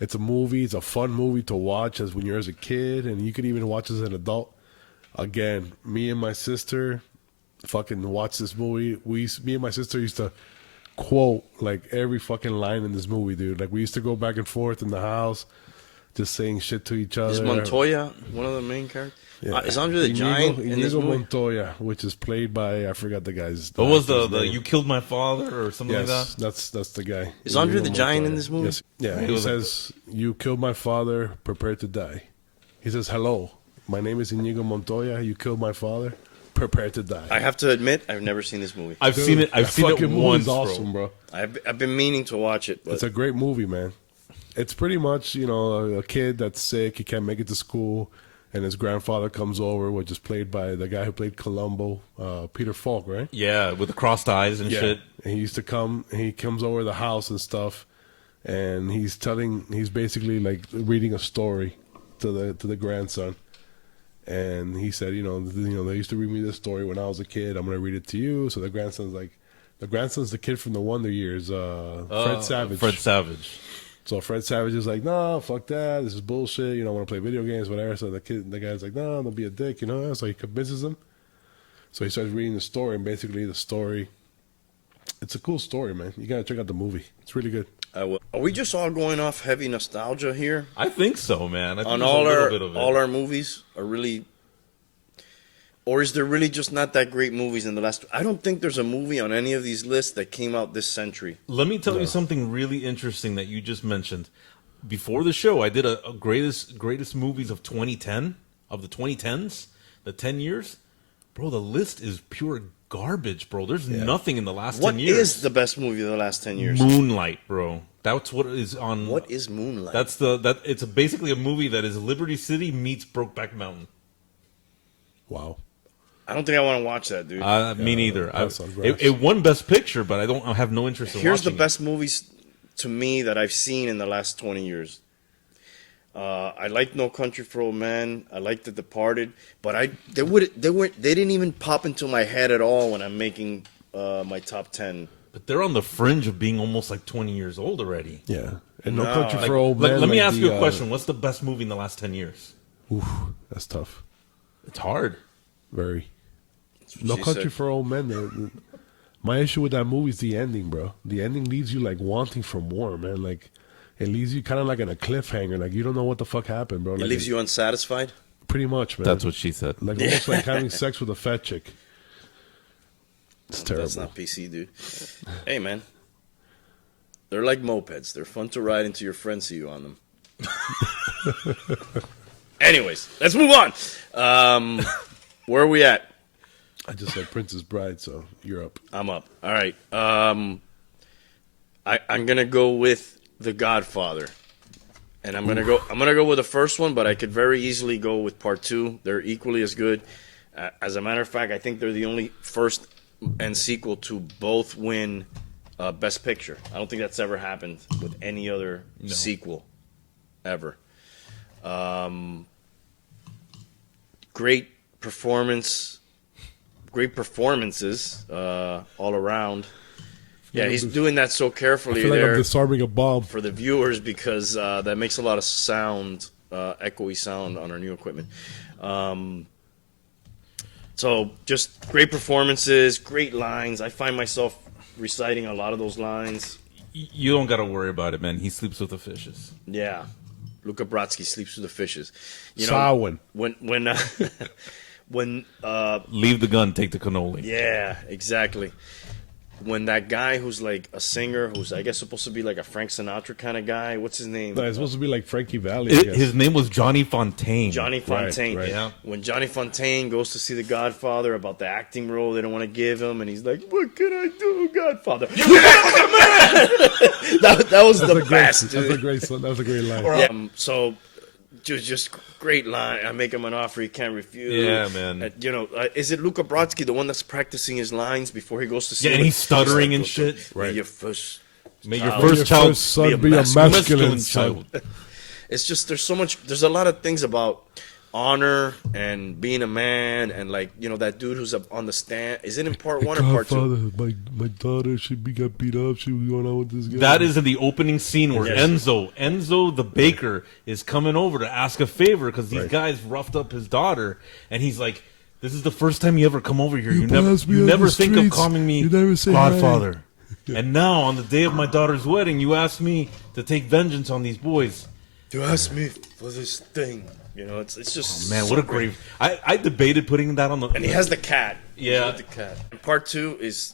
It's a movie. It's a fun movie to watch as when you're as a kid, and you could even watch as an adult. Again, me and my sister fucking watch this movie. Me and my sister used to quote like every fucking line in this movie, dude. Like we used to go back and forth in the house, just saying shit to each other. Is Montoya one of the main characters? Yeah. Is Andre the Giant in this Inigo movie? Montoya, which is played by, I forgot the guy's. What was actor's the name. You Killed My Father or something like Yes, that? that's the guy. Is Andre Inigo the Giant in Montoya. this movie? Yes. Yeah, He he was a- says, "You killed my father, prepare to die." He says, "Hello, my name is Inigo Montoya. You killed my father, prepare to die." I have to admit, I've never seen this movie. I've Dude, seen it. I've that seen it fucking movie once, is awesome, bro. I've been meaning to watch it, but It's a great movie, man. It's pretty much, a kid that's sick. He can't make it to school, and his grandfather comes over, which is played by the guy who played Columbo, Peter Falk, right? Yeah, with the crossed eyes and shit. And he used to come. He comes over to the house and stuff, and he's basically like reading a story to the grandson. And he said, they used to read me this story when I was a kid. I'm gonna read it to you. So the grandson's the kid from the Wonder Years, Fred Savage. Fred Savage. So Fred Savage is like, "No, fuck that. This is bullshit. I want to play video games, whatever." So the guy's like, "No, don't be a dick," So he convinces him. So he starts reading the story, and basically the story. It's a cool story, man. You gotta check out the movie. It's really good. I will. Are we just all going off heavy nostalgia here? I think so, man. I think On there's all a little our bit of it. all our movies are really, or is there really just not that great movies in the last? I don't think there's a movie on any of these lists that came out this century. Let me tell you something really interesting that you just mentioned. Before the show, I did a greatest movies of 2010 of the 2010s, the 10 years. Bro, the list is pure garbage, bro. There's nothing in the last What 10 years. is the best movie of the last 10 years? Moonlight, bro? That's what is on. What is Moonlight? That's it's basically a movie that is Liberty City meets Brokeback Mountain. Wow. I don't think I want to watch that, dude. Me neither. that's on grass. It won Best Picture, but I have no interest in Here's the watching best movies to me that I've seen in the last 20 years. I liked No Country for Old Men. I liked The Departed, but they didn't even pop into my head at all when I'm making my top 10. But they're on the fringe of being almost like 20 years old already. Yeah. And No No, Country like- for Old Men. Let me like ask you the, a question. What's the best movie in the last 10 years? Oof, that's tough. It's hard. Very. That's what No she Country said. for Old Men. My issue with that movie is the ending, bro. The ending leaves you like wanting for more, man. Like it leaves you kind of like in a cliffhanger. Like you don't know what the fuck happened, bro. It Like, leaves you unsatisfied. pretty much, man. That's what she said. like almost like having sex with a fat chick. It's terrible. That's not PC, dude. Hey, man. They're like mopeds. They're fun to ride until your friends see you on them. Anyways, let's move on. Where are we at? I just said Princess Bride, so you're up. I'm up. All right. I'm gonna go with The Godfather, and I'm gonna go with the first one, but I could very easily go with part two. They're equally as good. As a matter of fact, I think they're the only first and sequel to both win Best Picture. I don't think that's ever happened with any other sequel ever. Great great performances all around. Yeah, he's doing that so I carefully feel like I'm there disarming a bomb. for the viewers because that makes a lot of sound, echoey sound on our new equipment. So just great performances, great lines. I find myself reciting a lot of those lines. You don't got to worry about it, man. He sleeps with the fishes. Yeah, Luca Brodsky sleeps with the fishes. You know, Samhain. when when Leave the gun, take the cannoli. yeah, exactly. When that guy who's like a singer, who's I guess supposed to be like a Frank Sinatra kind of guy. What's his name? No, it's supposed to be like Frankie Valli. I guess. His name was Johnny Fontaine. Johnny Fontaine. right. Yeah. When Johnny Fontaine goes to see The Godfather about the acting role they don't want to give him, and he's like, "What can I do, Godfather?" that was the best. That's a Dude. great. That was a great line. So, just great line. I make him an offer he can't refuse. Yeah, man. You know, is it Luca Brodsky, the one that's practicing his lines before he goes to see? Yeah, and him? he's stuttering and like, shit. May your first. May your Child. first May your child first son be a be a masculine child. son. It's just there's so much. There's a lot of things about honor and being a man and like that dude who's up on the stand. Is it in part one or part two? Godfather, my daughter, got beat up. She was going out with this guy. That is in the opening scene where Yes. Enzo the baker, is coming over to ask a favor because these Right. guys roughed up his daughter, and he's like, "This is the first time you ever come over here. You pass me on never the think of streets. calling me You never say hi." Godfather." And now, on the day of my daughter's wedding, you ask me to take vengeance on these boys. You asked me for this thing. It's just Man, so what a great! I debated putting that on the. And he has the cat. He's Yeah. with the cat. And part two is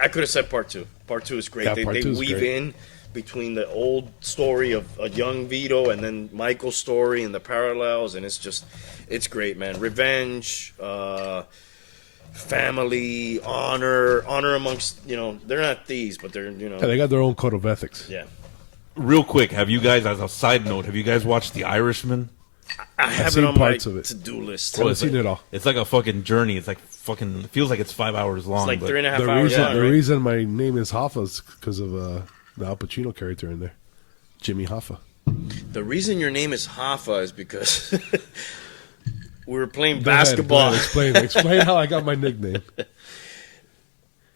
I could have said part two. Part two is great. Yeah, they part two is weave great. in between the old story of a young Vito and then Michael's story and the parallels, and it's great, man. Revenge, family, honor amongst they're not thieves, but they're Yeah, they got their own code of ethics. yeah. Real quick, have you guys, as a side note, have you guys watched The Irishman? I have it seen on my parts of it. to-do list. Haven't it's seen like, it all. It's like a fucking journey. It's like fucking. It feels like it's 5 hours long. It's like but 3.5 The hours reason, long, the right? reason my name is Hoffa is because of the Al Pacino character in there, Jimmy Hoffa. The reason your name is Hoffa is because we were playing Go ahead, basketball. go ahead, explain how I got my nickname.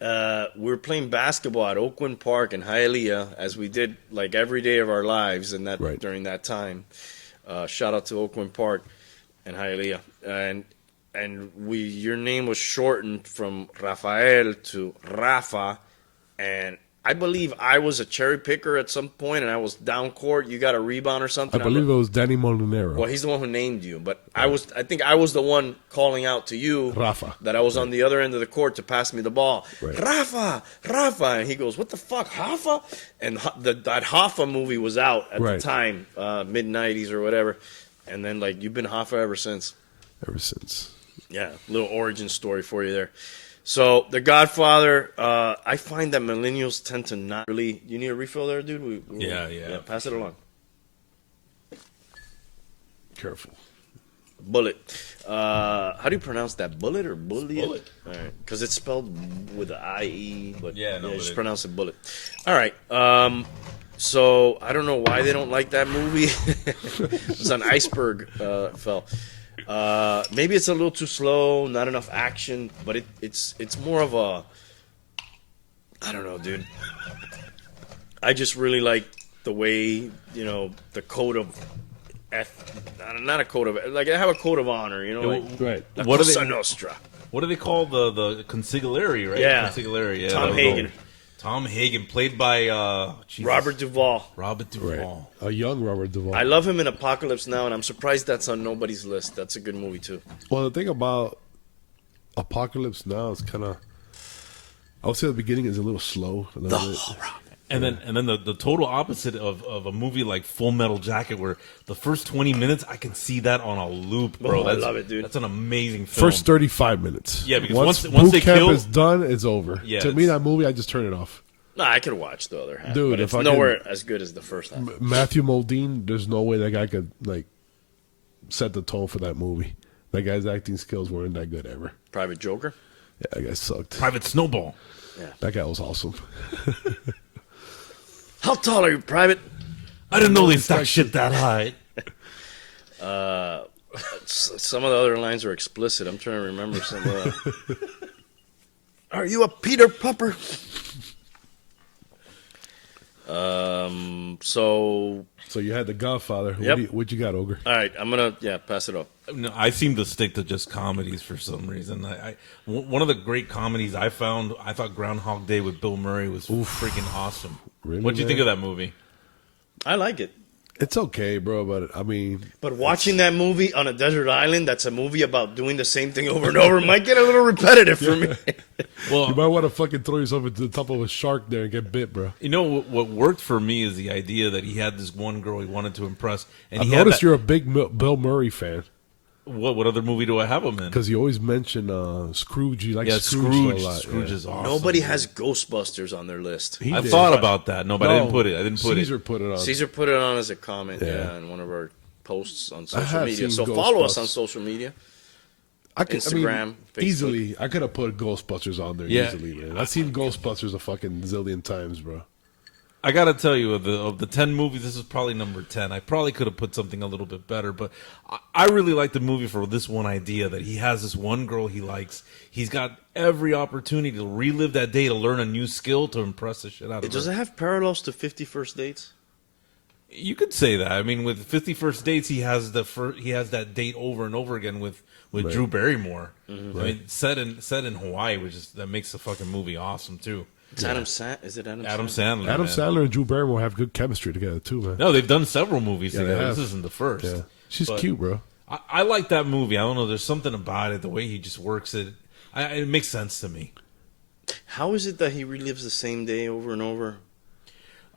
We were playing basketball at Oakland Park in Hialeah, as we did like every day of our lives, and that Right. during that time. Shout out to Oakland Park and Hialeah, and your name was shortened from Rafael to Rafa, and I believe I was a cherry picker at some point, and I was down court. You got a rebound or I something. believe it was Danny Molinaro. Well, he's the one who named you, but I think I was the one calling out to you, Rafa. that I was on the other end of the court to pass me the ball. Right. Rafa, and he goes, "What the fuck, Hoffa?" And that Hoffa movie was out at Right. the time, mid '90s or whatever, and then like you've been Hoffa ever since. Ever since. Yeah, little origin story for you there. So, The Godfather, I find that millennials tend to not really. You need a refill there, dude? Yeah. Pass it along. Careful. Bullet. How do you pronounce that? Bullet or bullet? Bullet. All right, because it's spelled with an IE, but just but pronounce it bullet. All right. So I don't know why they don't like that movie. It's an iceberg fell. Maybe it's a little too slow, not enough action, but it's more of a. I don't know, dude. I just really like the way the code of. Not a code of like I have a code of honor, like Right. La What are Cosa they- Nostra. What do they call the consigliere, right? Yeah. Consigliere. Yeah, Tom that was Hagen. old. Tom Hagen, played by Jesus. Robert Duvall. Robert Right. Duvall. A young Robert Duvall. I love him in Apocalypse Now, and I'm surprised that's on nobody's list. That's a good movie too. Well, the thing about Apocalypse Now is kind of, I would say the beginning is a little slow. A little bit. And then the total opposite of a movie like Full Metal Jacket, where the first 20 minutes I can see that on a loop, bro. Oh, I That's, love it, dude. That's an amazing film. First 35 minutes. Yeah, because once once boot they camp kill- is done, it's over. Yeah, to me, it's- that movie, I just turn it off. No, I could watch the other half, Dude, but if it's I could- nowhere as good as the first half. Matthew Modine, there's no way that guy could like set the tone for that movie. That guy's acting skills weren't that good ever. Private Joker. Yeah, that guy sucked. Private Snowball. That guy was awesome. How tall are you, Private? I didn't know they stacked shit that high. Some of the other lines are explicit. I'm trying to remember some of Are you a Peter Pupper? So So you had The Godfather. Yep. What you got, Ogre? all right, I'm gonna pass it up. No, I seem to stick to just comedies for some reason. One of the great comedies I found, I thought Groundhog Day with Bill Murray was freaking awesome. Really, What'd you man? think of that movie? I like it. It's okay, bro, but I mean, But watching that movie on a desert island, that's a movie about doing the same thing over and over, might get a little repetitive for me. you Well, might want to fucking throw yourself into the top of a shark there and get bit, bro. you know what worked for me is the idea that he had this one girl he wanted to impress, and I he had noticed that, you're a big Bill Murray fan what other movie do I have him in? because you always mention Scrooge. You like Yeah, Scrooge, a lot. Scrooge yeah. is awesome. Nobody has Ghostbusters on their list. He I did. thought about that. No, but I didn't No, put it. I didn't put Caesar it. put it on. Caesar put it on as a comment, Yeah. in one of our posts on I social have media. seen So follow us Ghostbusters. on social media. Instagram, Instagram, Facebook. easily. I could have put Ghostbusters on there Yeah. easily, man. I've seen Ghostbusters a fucking zillion times, bro. I gotta tell you, of the 10 movies, this is probably number 10. I probably could have put something a little bit better, but I really like the movie for this one idea that he has this one girl he likes. He's got every opportunity to relive that day to learn a new skill to impress the shit out of Does her. it have parallels to 50 First Dates? You could say that. I mean, with 50 First Dates, he has that date over and over again with Drew Barrymore. I mean, set in Hawaii, that makes the fucking movie awesome too. It's Is it Adam Adam Sandler? Sandler. Adam man. Sandler and Drew Barrymore have good chemistry together too, man. No, they've done several movies Yeah, they together. have. This isn't the first. Yeah, she's But- cute, bro. I like that movie. I don't know. There's something about it. The way he just works it. It makes sense to me. How is it that he relives the same day over and over?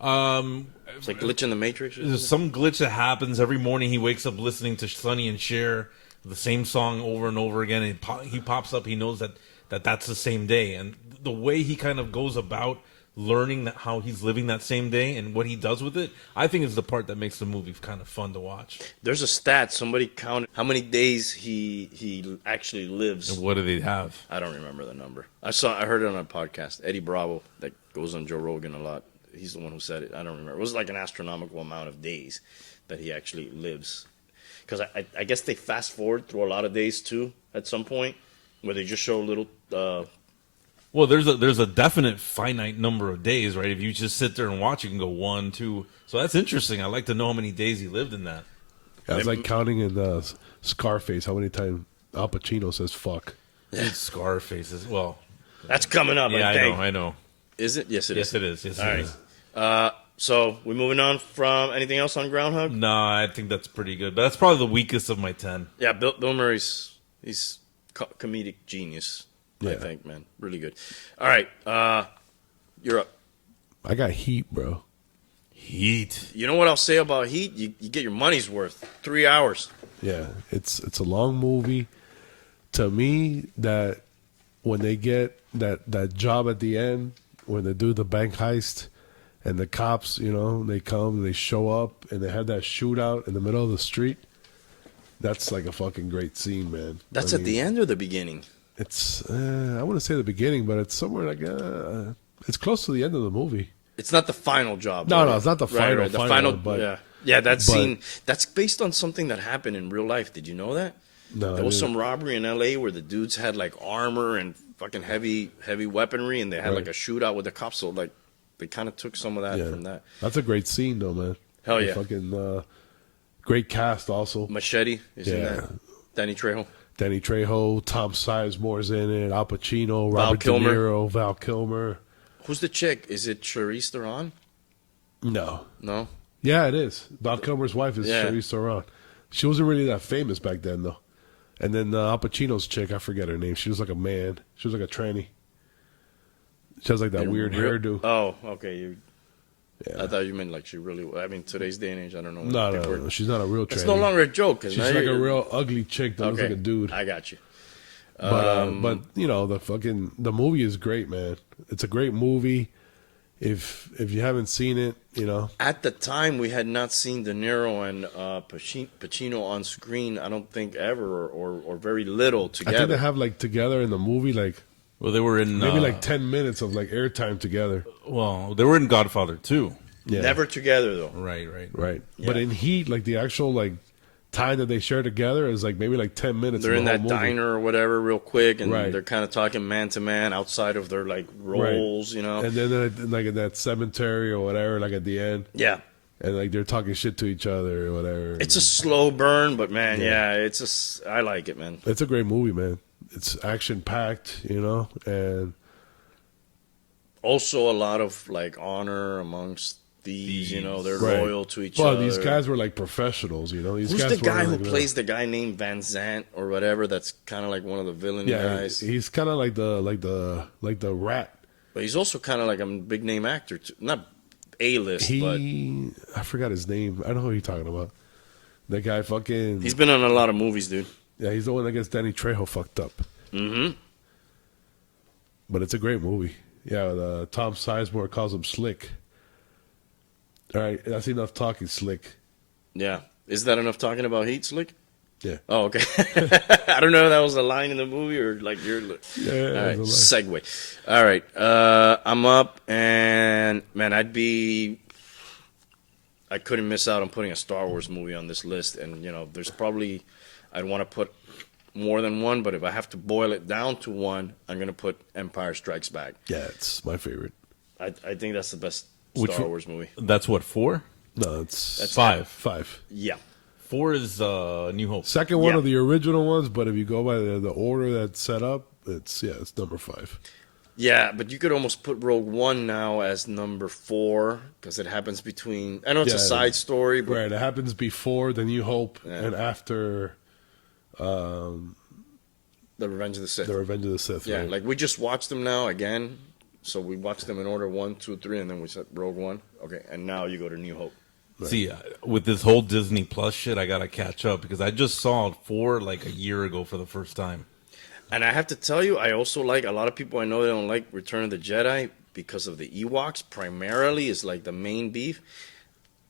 It's like glitch in the Matrix. Or There's something? some glitch that happens every morning. He wakes up listening to Sonny and Cher, the same song over and over again. And he pops up. He knows that's the same day. And the way he kind of goes about learning how he's living that same day and what he does with it, I think is the part that makes the movie kind of fun to watch. There's a stat. Somebody counted how many days he actually lives. And what do they have? I don't remember the number. I heard it on a podcast. Eddie Bravo, that goes on Joe Rogan a lot. He's the one who said it. I don't remember. It was like an astronomical amount of days that he actually lives. Because I guess they fast forward through a lot of days too at some point, where they just show little. Well, there's a definite finite number of days, right? If you just sit there and watch, you can go 1, 2. So that's interesting. I'd like to know how many days he lived in that. Yeah, it's like counting in Scarface how many times Al Pacino says "fuck." It's Scarface as well. That's coming up. Yeah, I think. I know. Is it? Yes, it is. Yes, it is. Yes, All it right. is. So we're moving on from anything else on Groundhog? No, I think that's pretty good. But that's probably the weakest of my 10. Yeah, Bill Murray's he's comedic genius. I Yeah. think, man, really good. All right, you're up. I got Heat, bro. Heat. You know what I'll say about Heat? You get your money's worth. 3 hours. Yeah, it's a long movie. To me, that when they get that job at the end, when they do the bank heist, and the cops, they come, they show up, and they have that shootout in the middle of the street. That's like a fucking great scene, man. That's I at mean, the end or the beginning? It's I wouldn't say the beginning, but it's somewhere like it's close to the end of the movie. It's not the final job. No, right? no, it's not the Right, final, The final, final, but- yeah, that scene. That's based on something that happened in real life. Did you know that? No, There was I some didn't. robbery in L.A. where the dudes had like armor and fucking heavy weaponry, and they had like a shootout with the cops. So like, they kind of took some of that from that. That's a great scene, though, man. Hell The yeah. Fucking great cast, also. Machete is in Yeah. that. Danny Trejo. Danny Trejo, Tom Sizemore's in it, Al Pacino, Val Robert De Kilmer. Niro, Val Kilmer. Who's the chick? Is it Charlize Theron? No. No. Yeah, it is. Val Kilmer's wife is Yeah. Charlize Theron. She wasn't really that famous back then, though. And then Al Pacino's chick, I forget her name. She was like a man. She was like a tranny. She has like that weird hairdo. Oh, okay. Yeah. I thought you meant like she really. I mean, today's day and age, I don't know. No, she's not a real tranny. It's no longer a joke. 'Cause She's now like a you're- real ugly chick that looks like a dude. I got you. But the movie is great, man. It's a great movie. If you haven't seen it, At the time, we had not seen De Niro and Pacino on screen. I don't think ever, or very little I together. think they have like together in the movie like Well, they were in maybe like 10 minutes of like airtime together. Well, they were in Godfather 2. Yeah. Never together though. Right. Right. Yeah. But in Heat, like the actual like time that they share together is like maybe like 10 minutes. They're of in the that whole movie. diner or whatever real quick, and Right. they're kind of talking man to man outside of their like roles, you know. And then like in that cemetery or whatever, like at the end, Yeah. and like they're talking shit to each other or whatever. It's a slow burn, but man, yeah, I like it, man. It's a great movie, man. It's action packed, and Also, a lot of like honor amongst thieves. They're Right. loyal to each well, other. these guys were like professionals, These Who's guys the guy were, who like, plays the guy named Van Zant or whatever? That's kind of like one of the villain Yeah, guys. he's kind of like the rat. But he's also kind of like a big name actor too. Not A-list, but I forgot his name. I know who you're talking about. That guy fucking. he's been on a lot of movies, dude. Yeah, he's the one that gets Danny Trejo fucked up. Mm-hmm. But it's a great movie. Yeah, Tom Sizemore calls him Slick. All right, that's enough talking, Slick. Yeah. Is that enough talking about Heat, Slick? Yeah. Oh, okay. I don't know if that was a line in the movie or like your. Yeah, All right, it was a segue. All right, I'm up, and man, I couldn't miss out on putting a Star Wars movie on this list, and there's probably I'd want to put more than one, but if I have to boil it down to one, I'm gonna put Empire Strikes Back. Yeah, it's my favorite. I think that's the best Which Star one? Wars movie. That's what, 4? No, it's That's Five. 5. Yeah. 4 is New Hope. Second one Yeah. of the original ones, but if you go by the order that's set up, it's number 5. Yeah, but you could almost put Rogue One now as number 4 because it happens between. I know it's a Yeah. side story, but Right, it happens before The New Hope and after The Revenge of the Sith. The Revenge of the Sith. Yeah, right? like we just watched them now again. So we watched them in order 1, 2, 3, and then we said Rogue One. Okay, and now you go to New Hope. See, with this whole Disney Plus shit, I gotta catch up because I just saw 4 like a year ago for the first time. And I have to tell you, I also like a lot of people I know they don't like Return of the Jedi because of the Ewoks. Primarily, is like the main beef.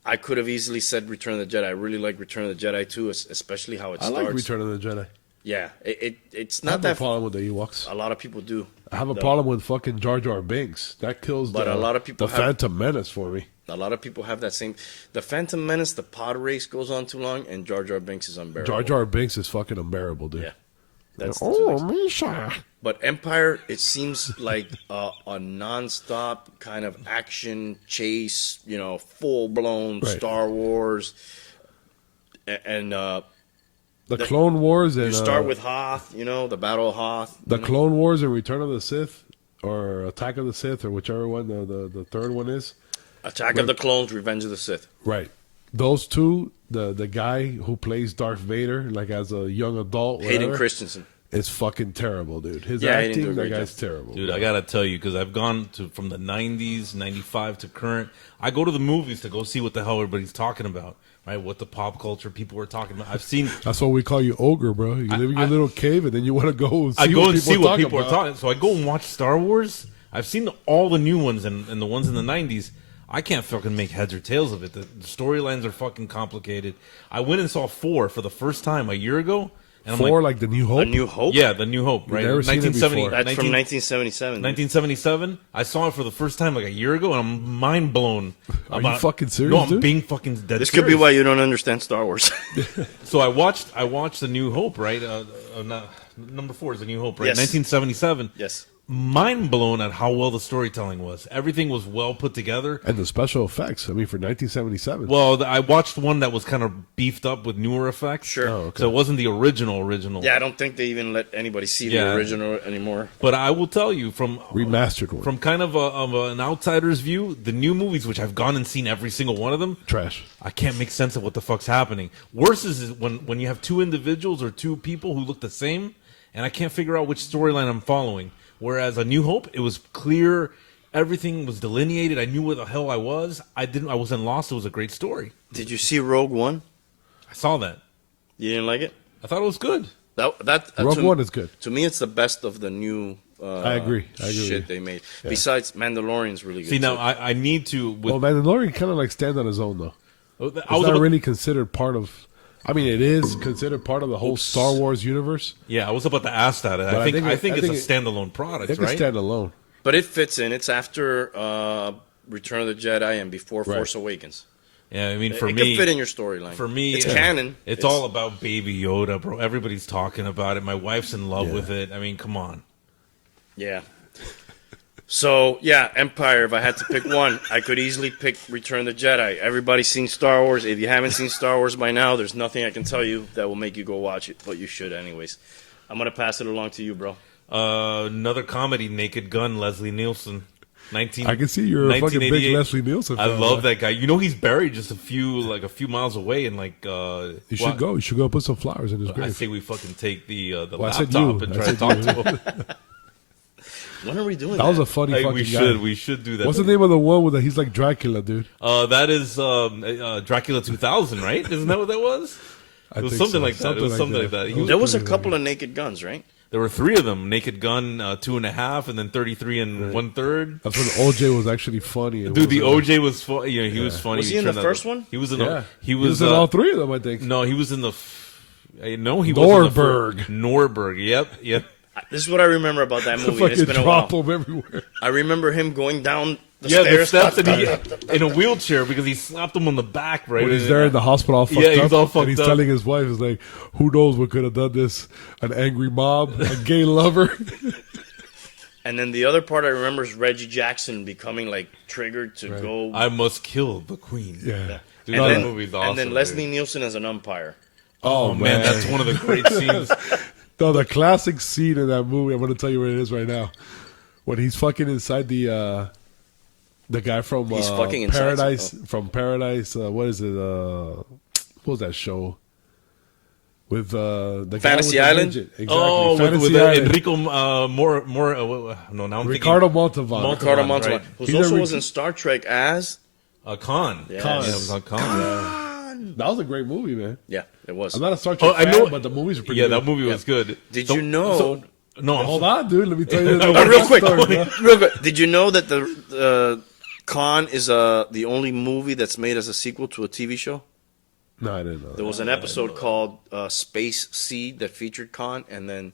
I could have easily said Return of the Jedi. I really like Return of the Jedi too, especially how it I starts. like Return of the Jedi. Yeah, it's I not have no that. problem with the Ewoks. A lot of people do. I have a though. problem with fucking Jar Jar Binks. That kills But a lot of people the have- Phantom Menace for me. A lot of people have that same. The Phantom Menace, the pod race goes on too long, and Jar Jar Binks is unbearable. Jar Jar Binks is fucking unbearable, dude. Yeah. That's the Oh, two Misha. But Empire, it seems like a non-stop kind of action chase, full-blown Right. Star Wars. And The Clone Wars and you start with Hoth, the Battle of Hoth. the Clone Wars and Return of the Sith, or Attack of the Sith, or whichever one the third one is. Attack of the Clones, Revenge of the Sith. Right. Those two, the guy who plays Darth Vader, like as a young adult, Hayden whatever, Christensen. is fucking terrible, dude. His Yeah, he didn't do a acting, that great guy's job. terrible. Dude, I gotta tell you, because I've gone from the 90s, 95 to current. I go to the movies to go see what the hell everybody's talking about, right? What the pop culture people were talking about. I've seen. That's why we call you ogre, bro. You live in your little cave, and then you want to go see I go what and see what people are about. talking. So I go and watch Star Wars. I've seen all the new ones and the ones in the 90s. I can't fucking make heads or tails of it. The storylines are fucking complicated. I went and saw 4 for the first time a year ago. And I'm For like, like the New Hope. A New Hope? yeah, the New Hope, right? never seen it 1970 before. That's 19 from 1977. 1977. I saw it for the first time like a year ago, and I'm mind blown. Are you fucking serious, No, I'm dude? being fucking dead. This could be serious. why you don't understand Star Wars. So I watched The New Hope, right? Number 4 is The New Hope, right? Yes. 1977. yes. Mind blown at how well the storytelling was. Everything was well put together. And the special effects. I mean, for 1977. Well, I watched one that was kind of beefed up with newer effects. Sure. Oh, okay. So it wasn't the original. Yeah, I don't think they even let anybody see Yeah. the original anymore. But I will tell you from Remastered one. from kind of an outsider's view, the new movies, which I've gone and seen every single one of them, Trash. I can't make sense of what the fuck's happening. Worse is when you have 2 individuals or 2 people who look the same, and I can't figure out which storyline I'm following. Whereas A New Hope, it was clear, everything was delineated. I knew where the hell I was. I wasn't lost. It was a great story. Did you see Rogue One? I saw that. You didn't like it? I thought it was good. That Rogue to, One is good. To me, it's the best of the new. I agree with you. Shit they made. Besides, Mandalorian's really good. See, now too. I need to. With, Well, Mandalorian kind of like stands on his own, though. I It's was not about, really considered part of. I mean, it is considered part of the whole Star Wars universe. yeah, I was about to ask that. But I think it's a standalone product, It can right? stand alone. But it fits in. It's after Return of the Jedi and before Right. Force Awakens. Yeah, I mean, for it me, could fit in your storyline. For me, it's canon. It's all about Baby Yoda, bro. Everybody's talking about it. My wife's in love with it. I mean, come on. Yeah. So, yeah, Empire, if I had to pick one, I could easily pick Return of the Jedi. Everybody's seen Star Wars. If you haven't seen Star Wars by now, there's nothing I can tell you that will make you go watch it, but you should anyways. I'm going to pass it along to you, bro. Another comedy, Naked Gun, Leslie Nielsen. I can see you're a fucking big 1988. Leslie Nielsen fan. I love that guy. You know, he's buried just a few miles away in like. You should go. You should go put some flowers in his I grave. say we fucking take the Well, I said laptop you. and I try to said talk you. to him. When are we doing That was a funny Like, fucking we guy. should. We should do that. What's the name of the one with that? He's like Dracula, dude. That is Dracula 2000, right? Isn't that what that was? It was think something so. like that. It was something like that. He was- There was a couple of Naked Guns, right? There were 3 of them: Naked Gun, 2.5, and then 33 and 1/3. That's when OJ was actually funny. It Dude, the wasn't- OJ was funny. Yeah, he was funny. Was he in turned the out- first one? He was in. Yeah, He was in all 3 of them, I think. No, he was in the. No, he Nuremberg. was in the Nuremberg. Yep. This is what I remember about that movie. and It's Fucking been a while. drop him everywhere. I remember him going down the Yeah, the stairs. steps and he in a wheelchair because he slapped him on the back. Right, When he's there in the hospital all fucked Yeah, he's up, all fucked and he's up. telling his wife, "Is like, who knows what could have done this? An angry mob, a gay lover." And then the other part I remember is Reggie Jackson becoming like triggered to go. I must kill the queen. Yeah. Dude, and, that then, movie's awesome. and then dude. Leslie Nielsen as an umpire. Oh man, that's one of the great scenes. No, the classic scene in that movie. I'm going to tell you where it is right now. When he's fucking inside the guy from He's fucking inside Paradise. something. From Paradise. What is it? What was that show? With the guy Fantasy with the Island? midget. Exactly. Oh, with Fantasy Island. Enrico no, now I'm Ricardo thinking Montalban. Ricardo Montalban, Montalban, right. who He's also a was in Star Trek as. Khan. Yes. Yeah, it was on Khan. Yeah. That was a great movie, man. Yeah, it was. I'm not a Star Trek Oh, I fan, know, but the movies are pretty Yeah, good. that movie was good. Did So- you know? No, I'm Hold so- on, dude. Let me tell you. Real quick, story, bro. real quick. Did you know that the Khan is the only movie that's made as a sequel to a TV show? No, I didn't know. There That. was an episode called Space Seed that featured Khan, and then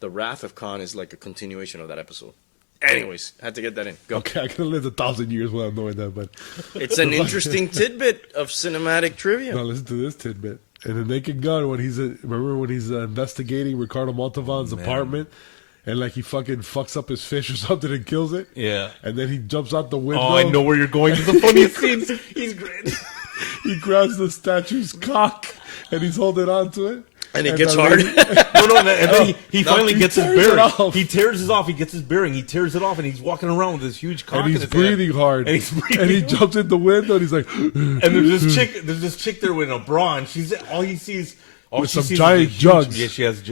The Wrath of Khan is like a continuation of that episode. Anyways, had to get that in. Go. Okay, I could have lived 1,000 years without knowing that, but It's an interesting tidbit of cinematic trivia. now listen to this tidbit. In The Naked Gun, when he's remember when he's investigating Ricardo Montalban's apartment, and like he fucking fucks up his fish or something and kills it. Yeah. And then he jumps out the window. Oh, I know where you're going. It's the funniest scenes. He's great. He grabs the statue's cock and he's holding on to it. And it gets the hard. lady- No, and then he finally he gets his tears it bearing. off. He tears it off. He gets his bearing. He tears it off, and he's walking around with this huge cock and in he's his hand. breathing hard. And he's breathing. And he jumps in the window and he's like, And there's this chick there with a bra, and she's all he sees. All With she some sees giant is a huge, jugs. Yeah, she has.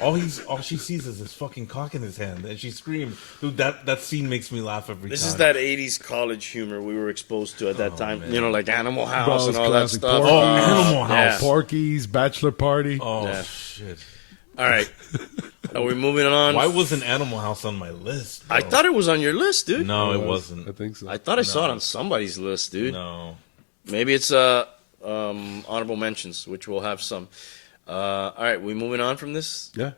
All she sees is this fucking cock in his hand, and she screams. Dude, that scene makes me laugh every This time. is that 80s college humor we were exposed to at that time. You know, like Animal House Bro, and it's all that classic. stuff. Porky. Oh, Animal House. Yeah. Porky's bachelor party. Oh Yeah. shit! All right. Are we moving on? Why wasn't Animal House on my list? Bro? I thought it was on your list, dude. no, it I wasn't. think so. I thought I saw it on somebody's list, dude. No. Maybe it's honorable mentions, which we'll have some. All right, we moving on from this? Yeah.